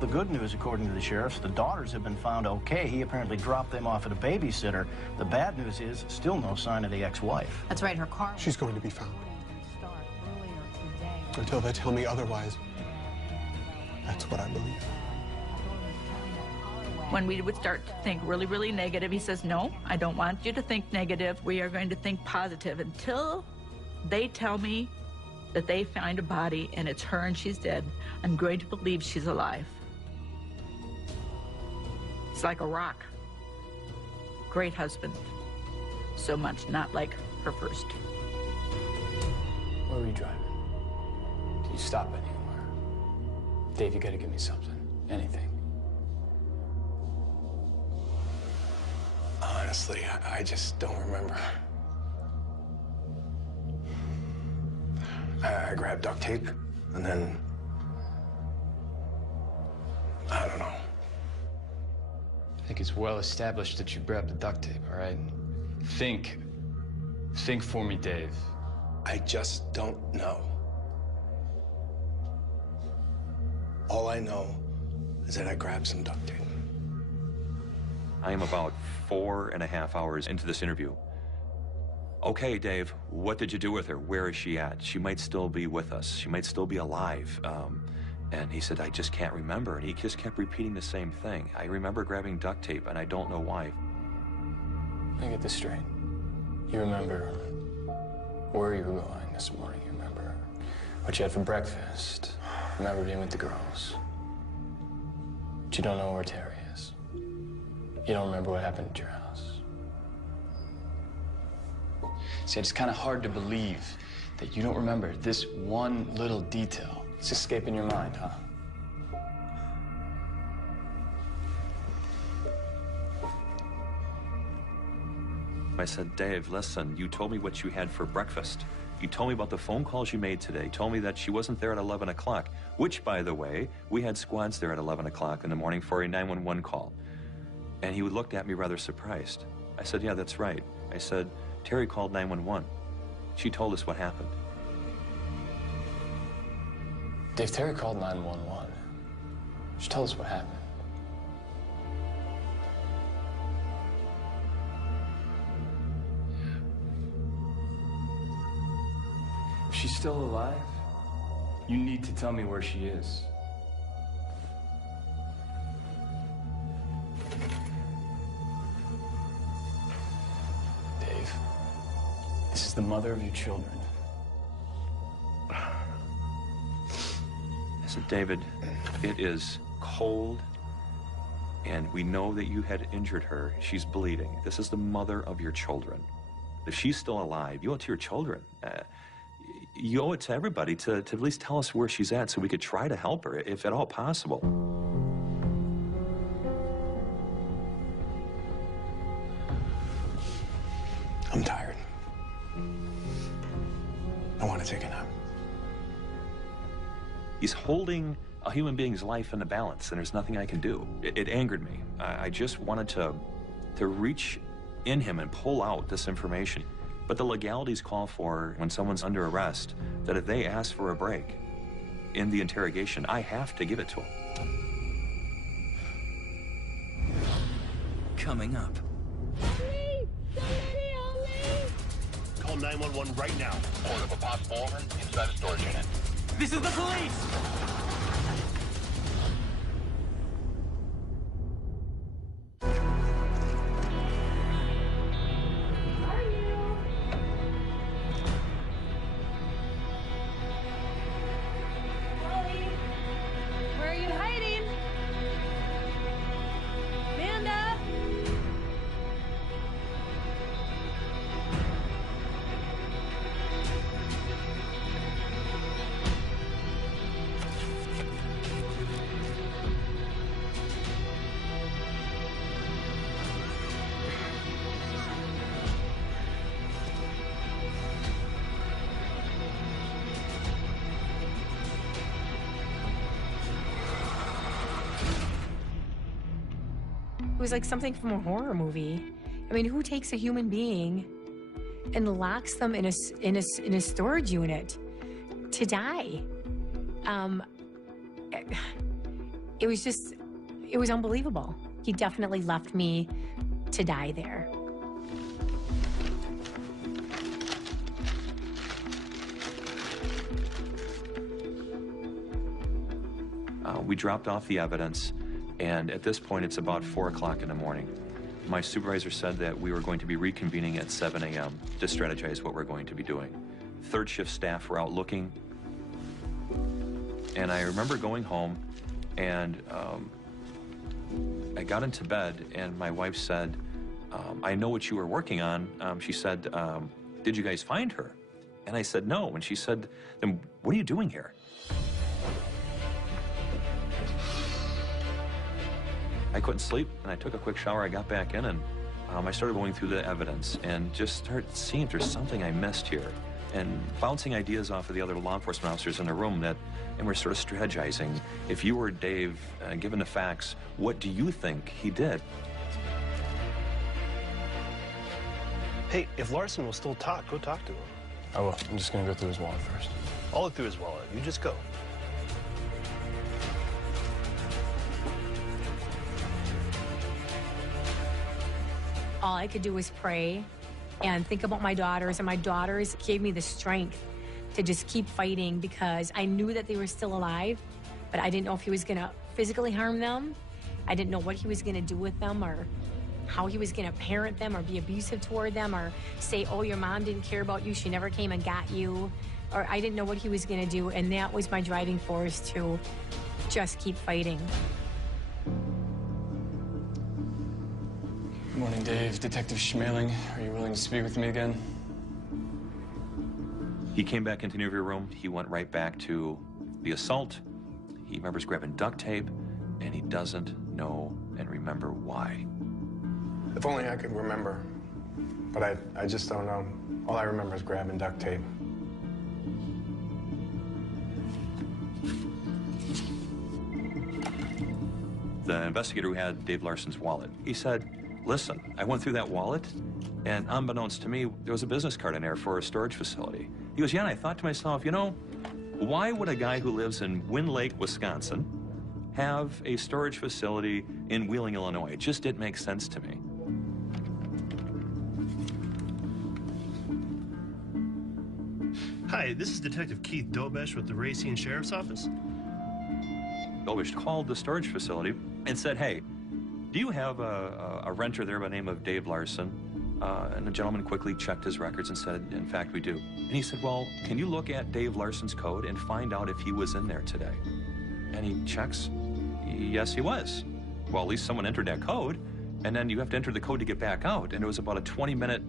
The good news, according to the sheriffs, the daughters have been found okay. He apparently dropped them off at a babysitter. The bad news is still no sign of the ex-wife. That's right, her car. She's going to be found. Until they tell me otherwise, that's what I believe. When we would start to think really, really negative, he says, no, I don't want you to think negative. We are going to think positive until they tell me that they find a body and it's her and she's dead. I'm going to believe she's alive. It's like a rock. Great husband. So much not like her first. Where were you driving? Did you stop anywhere? Dave, you gotta give me something. Anything. Honestly, I just don't remember. I grabbed duct tape, and then... I don't know. I think it's well established that you grabbed the duct tape, all right? Think. Think for me, Dave. I just don't know. All I know is that I grabbed some duct tape. I am about 4.5 hours into this interview. Okay, Dave, what did you do with her? Where is she at? She might still be with us. She might still be alive. And he said, I just can't remember. And he just kept repeating the same thing. I remember grabbing duct tape, and I don't know why. Let me get this straight. You remember where you were going this morning. You remember what you had for breakfast. Remember being with the girls. But you don't know where Terry is. You don't remember what happened at your house. See, it's kind of hard to believe that you don't remember this one little detail. It's escaping your mind, huh? I said, Dave, listen, you told me what you had for breakfast. You told me about the phone calls you made today. You told me that she wasn't there at 11 o'clock, which, by the way, we had squads there at 11 o'clock in the morning for a 911 call. And he looked at me rather surprised. I said, yeah, that's right. I said, Terry called 911. She told us what happened. Dave, Terry called 911. Just tell us what happened. If she's still alive, you need to tell me where she is. Dave, this is the mother of your children. I said, David, it is cold, and we know that you had injured her. She's bleeding. This is the mother of your children. If she's still alive, you owe it to your children. You owe it to everybody to at least tell us where she's at so we could try to help her, if at all possible. I'm tired. I want to take a nap. He's holding a human being's life in the balance, and there's nothing I can do. It angered me. I just wanted to reach in him and pull out this information. But the legalities call for, when someone's under arrest, that if they ask for a break in the interrogation, I have to give it to them. Coming up. Call 911 right now. Report of a possible owner inside a storage unit. This is the police! Where are you hiding? Amanda? It was like something from a horror movie. I mean, who takes a human being and locks them in a storage unit to die? It was unbelievable. He definitely left me to die there. We dropped off the evidence, and at this point, it's about 4 o'clock in the morning. My supervisor said that we were going to be reconvening at 7 a.m. to strategize what we're going to be doing. Third shift staff were out looking, and I remember going home, and I got into bed, and my wife said, I know what you were working on. She said, did you guys find her? And I said, no. And she said, then what are you doing here? I couldn't sleep, and I took a quick shower. I got back in, and I started going through the evidence and just started seeing if there's something I missed here, and bouncing ideas off of the other law enforcement officers in the room and we're sort of strategizing. If you were Dave, given the facts, what do you think he did? Hey, if Larson will still talk, go talk to him. I will. I'm just gonna go through his wallet first. I'll look through his wallet. You just go. All I could do was pray and think about my daughters, and my daughters gave me the strength to just keep fighting because I knew that they were still alive, but I didn't know if he was gonna physically harm them. I didn't know what he was gonna do with them or how he was gonna parent them or be abusive toward them or say, oh, your mom didn't care about you, she never came and got you. Or I didn't know what he was gonna do, and that was my driving force to just keep fighting. Good morning, Dave. Detective Schmeling. Are you willing to speak with me again? He came back into the interview room. He went right back to the assault. He remembers grabbing duct tape, and he doesn't know and remember why. If only I could remember, but I just don't know. All I remember is grabbing duct tape. The investigator who had Dave Larson's wallet, he said, listen, I went through that wallet, and unbeknownst to me, there was a business card in there for a storage facility. He goes, yeah, and I thought to myself, you know, Why would a guy who lives in Wind Lake, Wisconsin, have a storage facility in Wheeling, Illinois? It just didn't make sense to me. Hi, this is Detective Keith Dobesh with the Racine Sheriff's Office. Dobesh called the storage facility and said, hey, do you have a renter there by the name of Dave Larson? And the gentleman quickly checked his records and said, in fact, we do. And he said, well, can you look at Dave Larson's code and find out if he was in there today? And he checks, yes, he was. Well, at least someone entered that code, and then you have to enter the code to get back out, and it was about a 20-minute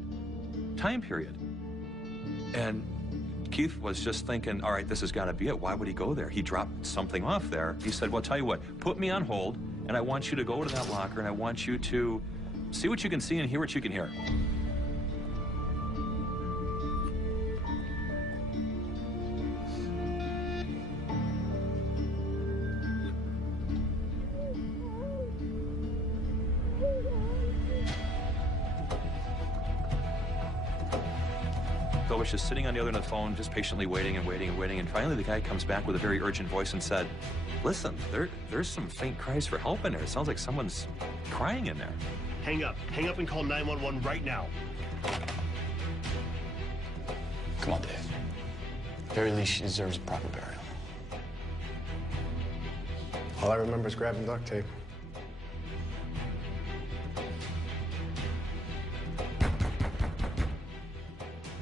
time period. And Keith was just thinking, all right, this has got to be it. Why would he go there? He dropped something off there. He said, well, tell you what, put me on hold, and I want you to go to that locker, and I want you to see what you can see and hear what you can hear. I was just sitting on the other end of the phone, just patiently waiting and waiting and waiting, and finally the guy comes back with a very urgent voice and said, listen, there's some faint cries for help in there. It sounds like someone's crying in there. Hang up and call 911 right now. Come on, Dave. At the very least, she deserves a proper burial. All I remember is grabbing duct tape.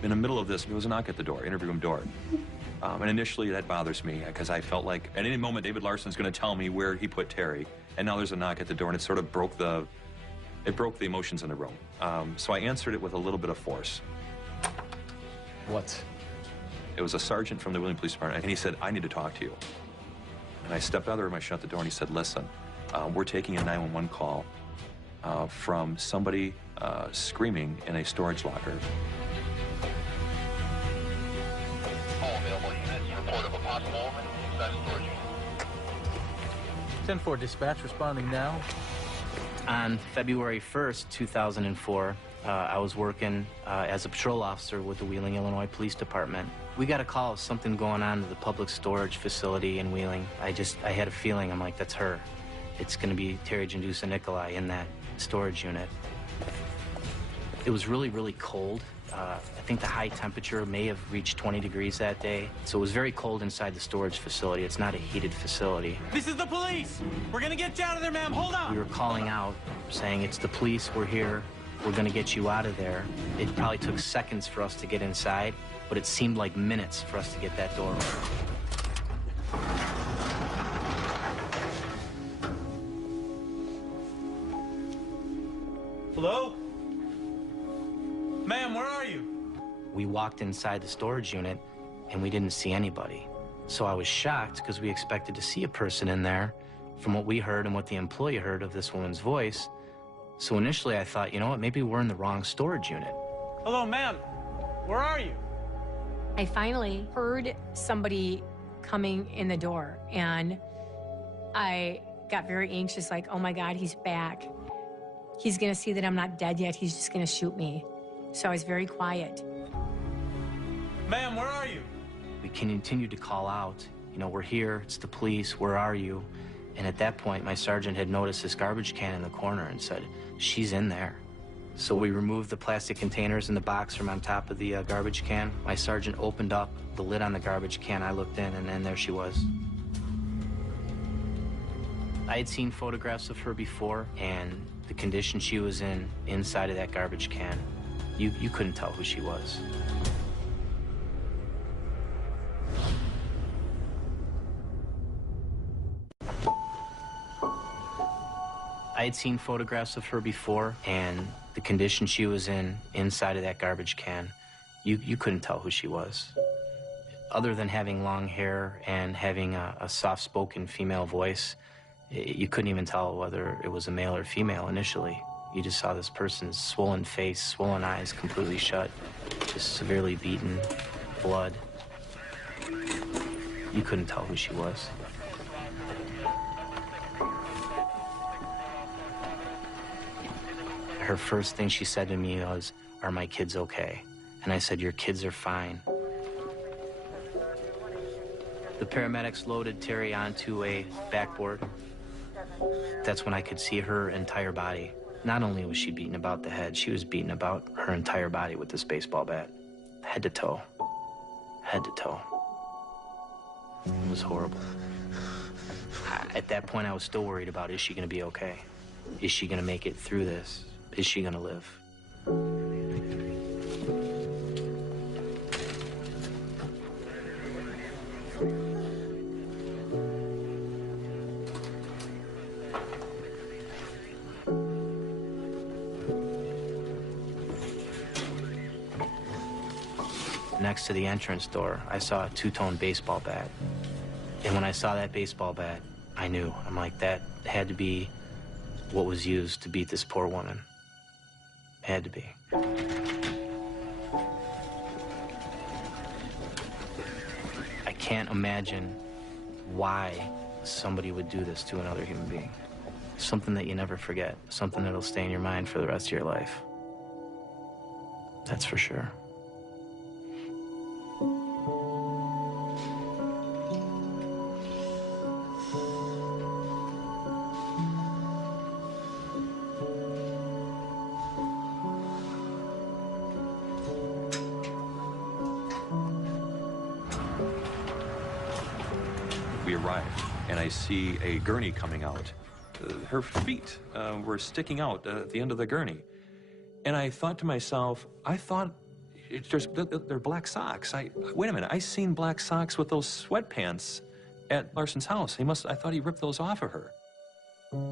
In the middle of this, there was a knock at the door, interview room door. And initially that bothers me because I felt like at any moment David Larson's going to tell me where he put Terry. And now there's a knock at the door, and it sort of broke the emotions in the room. So I answered it with a little bit of force. What? It was a sergeant from the Wheeling Police Department, and he said, I need to talk to you. And I stepped out of the room, I shut the door, and he said, listen, we're taking a 911 call from somebody screaming in a storage locker. All available units, report of a possible woman inside a storage unit. 10-4 dispatch responding now. On February 1st, 2004, I was working as a patrol officer with the Wheeling, Illinois Police Department. We got a call of something going on at the public storage facility in Wheeling. I had a feeling, I'm like, that's her. It's gonna be Terry Jandusa Nikolai in that storage unit. It was really, really cold. I think the high temperature may have reached 20 degrees that day. So it was very cold inside the storage facility. It's not a heated facility. This is the police! We're gonna get you out of there, ma'am. Hold on! We were calling out, saying, it's the police, we're here. We're gonna get you out of there. It probably took seconds for us to get inside, but it seemed like minutes for us to get that door open. Hello? Ma'am, where are you? We walked inside the storage unit, and we didn't see anybody. So I was shocked, because we expected to see a person in there from what we heard and what the employee heard of this woman's voice. So initially I thought, you know what, maybe we're in the wrong storage unit. Hello, ma'am. Where are you? I finally heard somebody coming in the door, and I got very anxious, like, oh my God, he's back. He's gonna see that I'm not dead yet. He's just gonna shoot me. So I was very quiet. Ma'am, where are you? We continued to call out, you know, we're here, it's the police, where are you? And at that point, my sergeant had noticed this garbage can in the corner and said, she's in there. So we removed the plastic containers in the box from on top of the garbage can. My sergeant opened up the lid on the garbage can. I looked in, and then there she was. I had seen photographs of her before, and the condition she was in inside of that garbage can, you couldn't tell who she was. I had seen photographs of her before, and the condition she was in inside of that garbage can, you couldn't tell who she was. Other than having long hair and having a soft-spoken female voice, you couldn't even tell whether it was a male or female initially. You just saw this person's swollen face, swollen eyes, completely shut, just severely beaten, blood. You couldn't tell who she was. Her first thing she said to me was, "Are my kids okay?" And I said, "Your kids are fine." The paramedics loaded Terry onto a backboard. That's when I could see her entire body. Not only was she beaten about the head, she was beaten about her entire body with this baseball bat. Head to toe. Head to toe. It was horrible. At that point, I was still worried about, is she gonna be okay? Is she gonna make it through this? Is she gonna live? Next to the entrance door, I saw a two-tone baseball bat. And when I saw that baseball bat, I knew. I'm like, that had to be what was used to beat this poor woman. Had to be. I can't imagine why somebody would do this to another human being. Something that you never forget. Something that'll stay in your mind for the rest of your life. That's for sure. We arrived, and I see a gurney coming out. Her feet were sticking out at the end of the gurney. And I thought to myself, they're black socks. Wait a minute, I seen black socks with those sweatpants at Larson's house. I thought he ripped those off of her.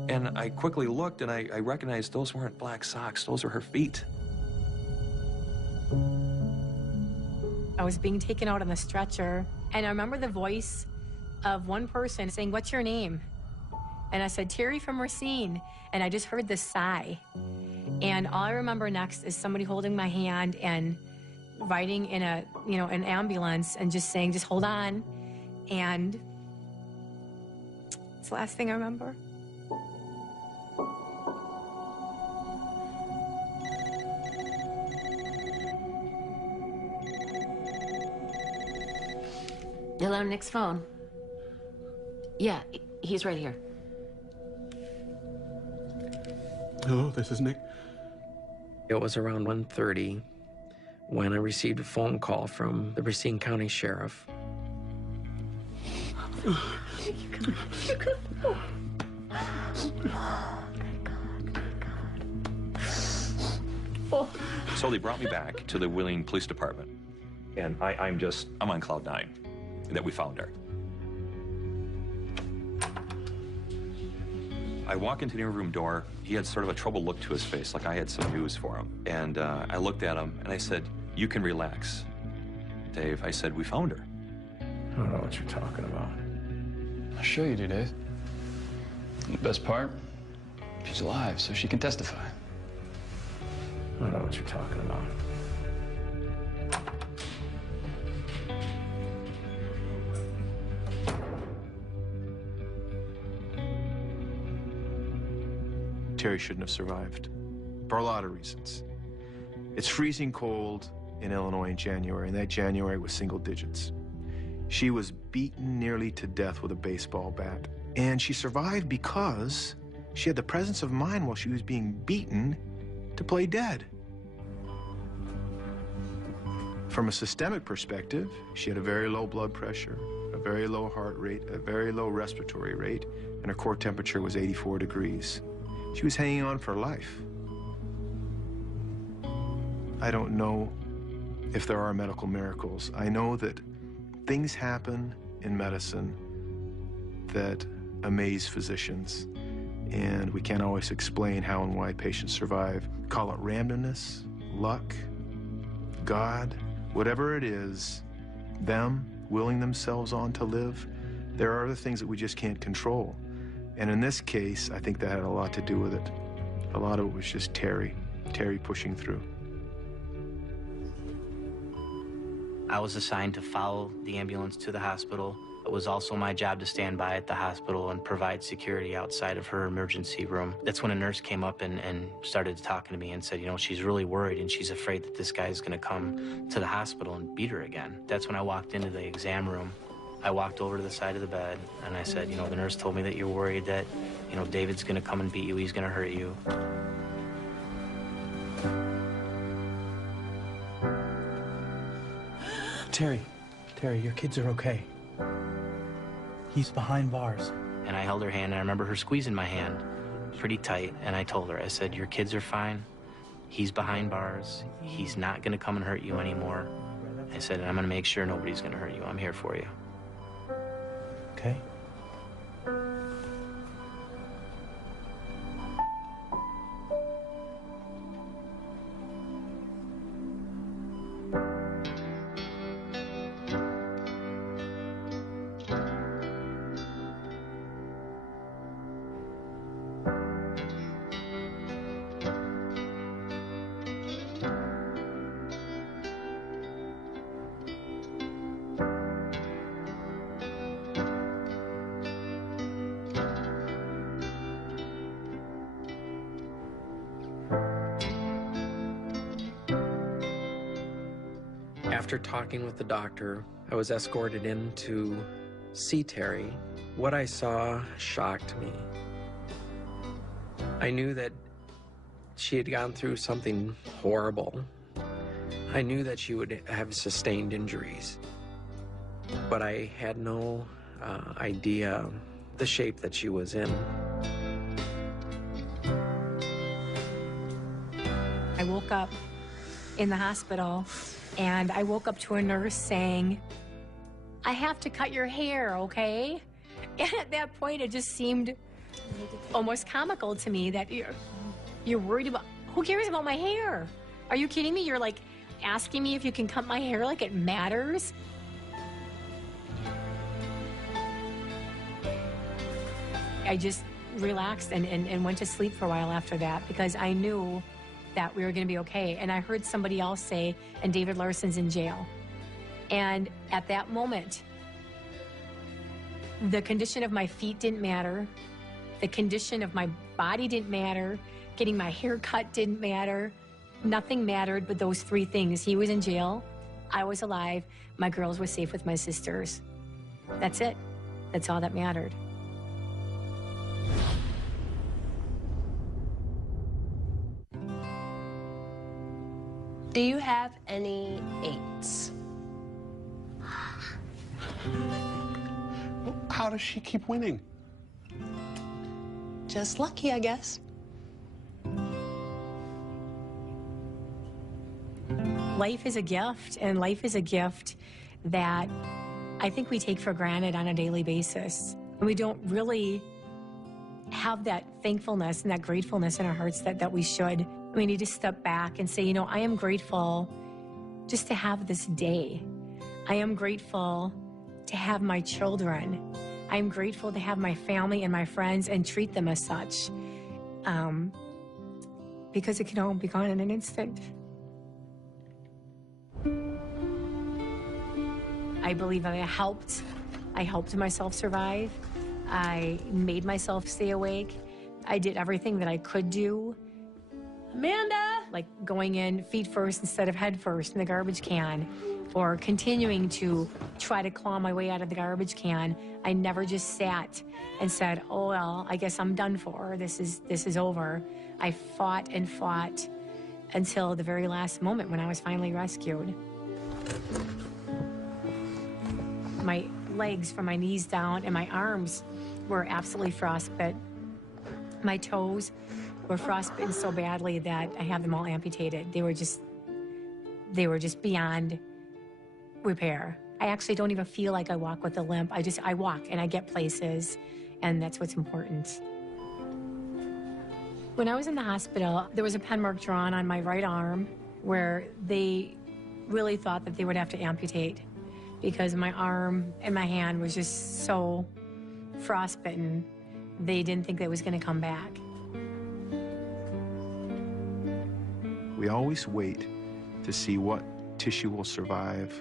And I quickly looked, and I recognized those weren't black socks, those are her feet. I was being taken out on the stretcher, and I remember the voice of one person saying, "What's your name?" And I said, "Terry from Racine." And I just heard this sigh. And all I remember next is somebody holding my hand and riding in an ambulance and just saying, "Just hold on." And it's the last thing I remember. Hello, Nick's phone. Yeah, he's right here. Hello, this is Nick. It was around 1:30 when I received a phone call from the Racine County Sheriff. So they brought me back to the Wheeling Police Department. And I'm on cloud nine that we found her. I walk into the interview door. He had sort of a troubled look to his face, like I had some news for him. And I looked at him and I said, "You can relax, Dave." I said, "We found her." I don't know what you're talking about. I'll show you do, Dave. And the best part, she's alive, so she can testify. I don't know what you're talking about. Terry shouldn't have survived, for a lot of reasons. It's freezing cold in Illinois in January, and that January was single digits. She was beaten nearly to death with a baseball bat, and she survived because she had the presence of mind while she was being beaten to play dead. From a systemic perspective, she had a very low blood pressure, a very low heart rate, a very low respiratory rate, and her core temperature was 84 degrees. She was hanging on for life. I don't know if there are medical miracles. I know that things happen in medicine that amaze physicians, and we can't always explain how and why patients survive. Call it randomness, luck, God, whatever it is, them willing themselves on to live. There are other things that we just can't control. And in this case, I think that had a lot to do with it. A lot of it was just Terry pushing through. I was assigned to follow the ambulance to the hospital. It was also my job to stand by at the hospital and provide security outside of her emergency room. That's when a nurse came up and started talking to me and said, she's really worried and she's afraid that this guy's gonna come to the hospital and beat her again. That's when I walked into the exam room. I walked over to the side of the bed and I said, the nurse told me that you're worried that, David's gonna come and beat you, he's gonna hurt you. Terry, your kids are okay. He's behind bars. And I held her hand, and I remember her squeezing my hand pretty tight, and I told her, I said, your kids are fine. He's behind bars. He's not gonna come and hurt you anymore. I said, I'm gonna make sure nobody's gonna hurt you. I'm here for you. Okay. After talking with the doctor, I was escorted in to see Terry. What I saw shocked me. I knew that she had gone through something horrible. I knew that she would have sustained injuries, but I had no idea the shape that she was in. I woke up in the hospital, and I woke up to a nurse saying, I have to cut your hair, okay? And at that point, it just seemed almost comical to me that you're worried about, who cares about my hair? Are you kidding me? You're like asking me if you can cut my hair like it matters? I just relaxed and went to sleep for a while after that because I knew that we were going to be okay. And I heard somebody else say, and David Larson's in jail. And at that moment, the condition of my feet didn't matter. The condition of my body didn't matter. Getting my hair cut didn't matter. Nothing mattered but those three things. He was in jail. I was alive. My girls were safe with my sisters. That's it. That's all that mattered. Do you have any 8s? How does she keep winning? Just lucky, I guess. Life is a gift, and life is a gift that I think we take for granted on a daily basis. And we don't really have that thankfulness and that gratefulness in our hearts that we should. We need to step back and say, I am grateful just to have this day. I am grateful to have my children. I'm grateful to have my family and my friends and treat them as such. Because it can all be gone in an instant. I believe I helped myself survive. I made myself stay awake. I did everything that I could do. Amanda! Like going in feet first instead of head first in the garbage can, or continuing to try to claw my way out of the garbage can. I never just sat and said, oh, well, I guess I'm done for. This is over. I fought and fought until the very last moment when I was finally rescued. My legs from my knees down and my arms were absolutely frostbit. My toes were frostbitten so badly that I have them all amputated. They were just beyond repair. I actually don't even feel like I walk with a limp. I walk and I get places, and that's what's important. When I was in the hospital, there was a pen mark drawn on my right arm where they really thought that they would have to amputate because my arm and my hand was just so frostbitten. They didn't think that it was going to come back. We always wait to see what tissue will survive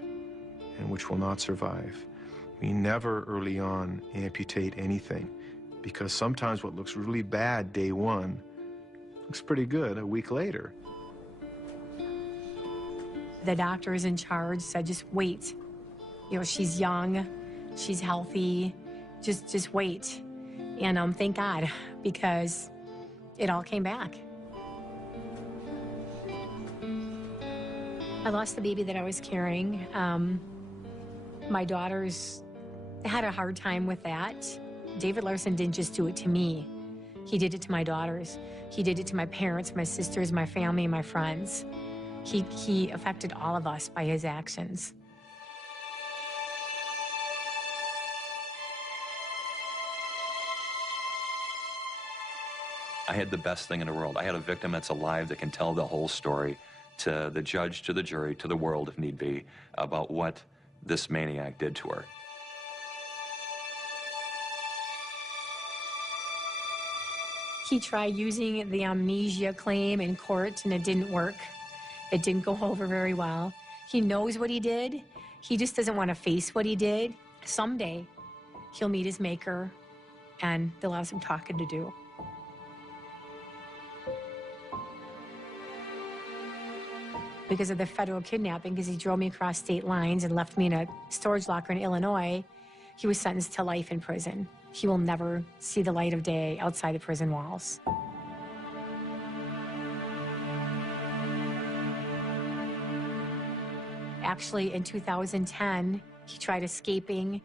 and which will not survive. We never early on amputate anything because sometimes what looks really bad day one looks pretty good a week later. The doctors in charge said, just wait. She's young. She's healthy. Just wait. And thank God, because it all came back. I lost the baby that I was carrying. My daughters had a hard time with that. David Larson didn't just do it to me. He did it to my daughters. He did it to my parents, my sisters, my family, my friends. He affected all of us by his actions. I had the best thing in the world. I had a victim that's alive that can tell the whole story to the judge, to the jury, to the world, if need be, about what this maniac did to her. He tried using the amnesia claim in court, and it didn't work. It didn't go over very well. He knows what he did. He just doesn't want to face what he did. Someday, he'll meet his maker, and they'll have some talking to do. Because of the federal kidnapping, because he drove me across state lines and left me in a storage locker in Illinois, he was sentenced to life in prison. He will never see the light of day outside the prison walls. Actually, in 2010, he tried escaping,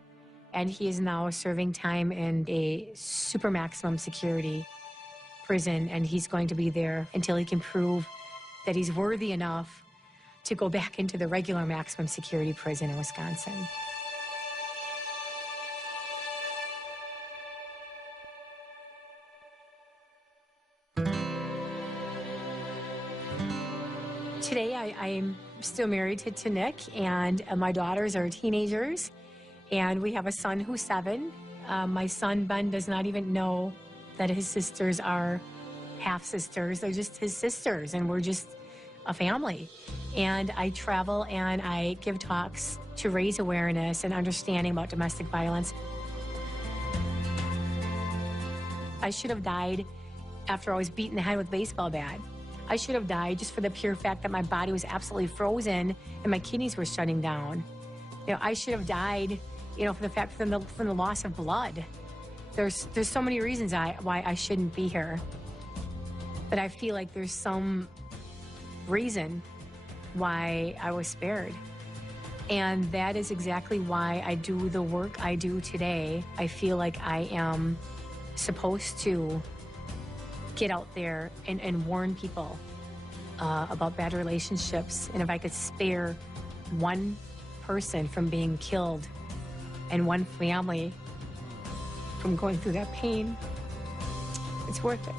and he is now serving time in a super maximum security prison, and he's going to be there until he can prove that he's worthy enough to go back into the regular maximum security prison in Wisconsin. Today, I'm still married to Nick, and my daughters are teenagers, and we have a son who's 7. My son, Ben, does not even know that his sisters are half-sisters. They're just his sisters, and we're just a family. And I travel and I give talks to raise awareness and understanding about domestic violence. I should have died after I was beaten in the head with a baseball bat. I should have died just for the pure fact that my body was absolutely frozen and my kidneys were shutting down. You know, I should have died, you know, for the fact from the loss of blood. There's so many reasons why I shouldn't be here. But I feel like there's some reason why I was spared. And that is exactly why I do the work I do today. I feel like I am supposed to get out there and warn people about bad relationships. And if I could spare one person from being killed and one family from going through that pain, it's worth it.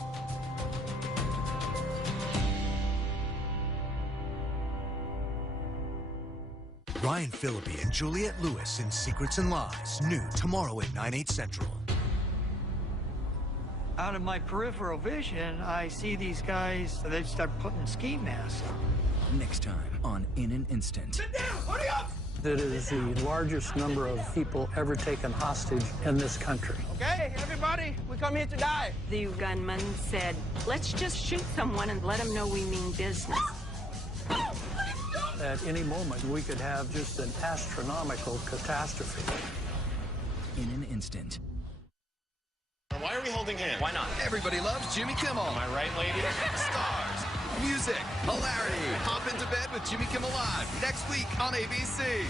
Ryan Phillippe and Juliette Lewis in Secrets and Lies, new tomorrow at 9/8 Central. Out of my peripheral vision, I see these guys, they start putting ski masks on. Next time on In an Instant. Sit down! Hurry up! That is the largest number of people ever taken hostage in this country. Okay, everybody, we come here to die. The gunman said, let's just shoot someone and let them know we mean business. At any moment, we could have just an astronomical catastrophe. In an Instant. Why are we holding hands? Why not? Everybody loves Jimmy Kimmel. Am I right, lady? Stars, music, hilarity. Hop into bed with Jimmy Kimmel Live next week on ABC.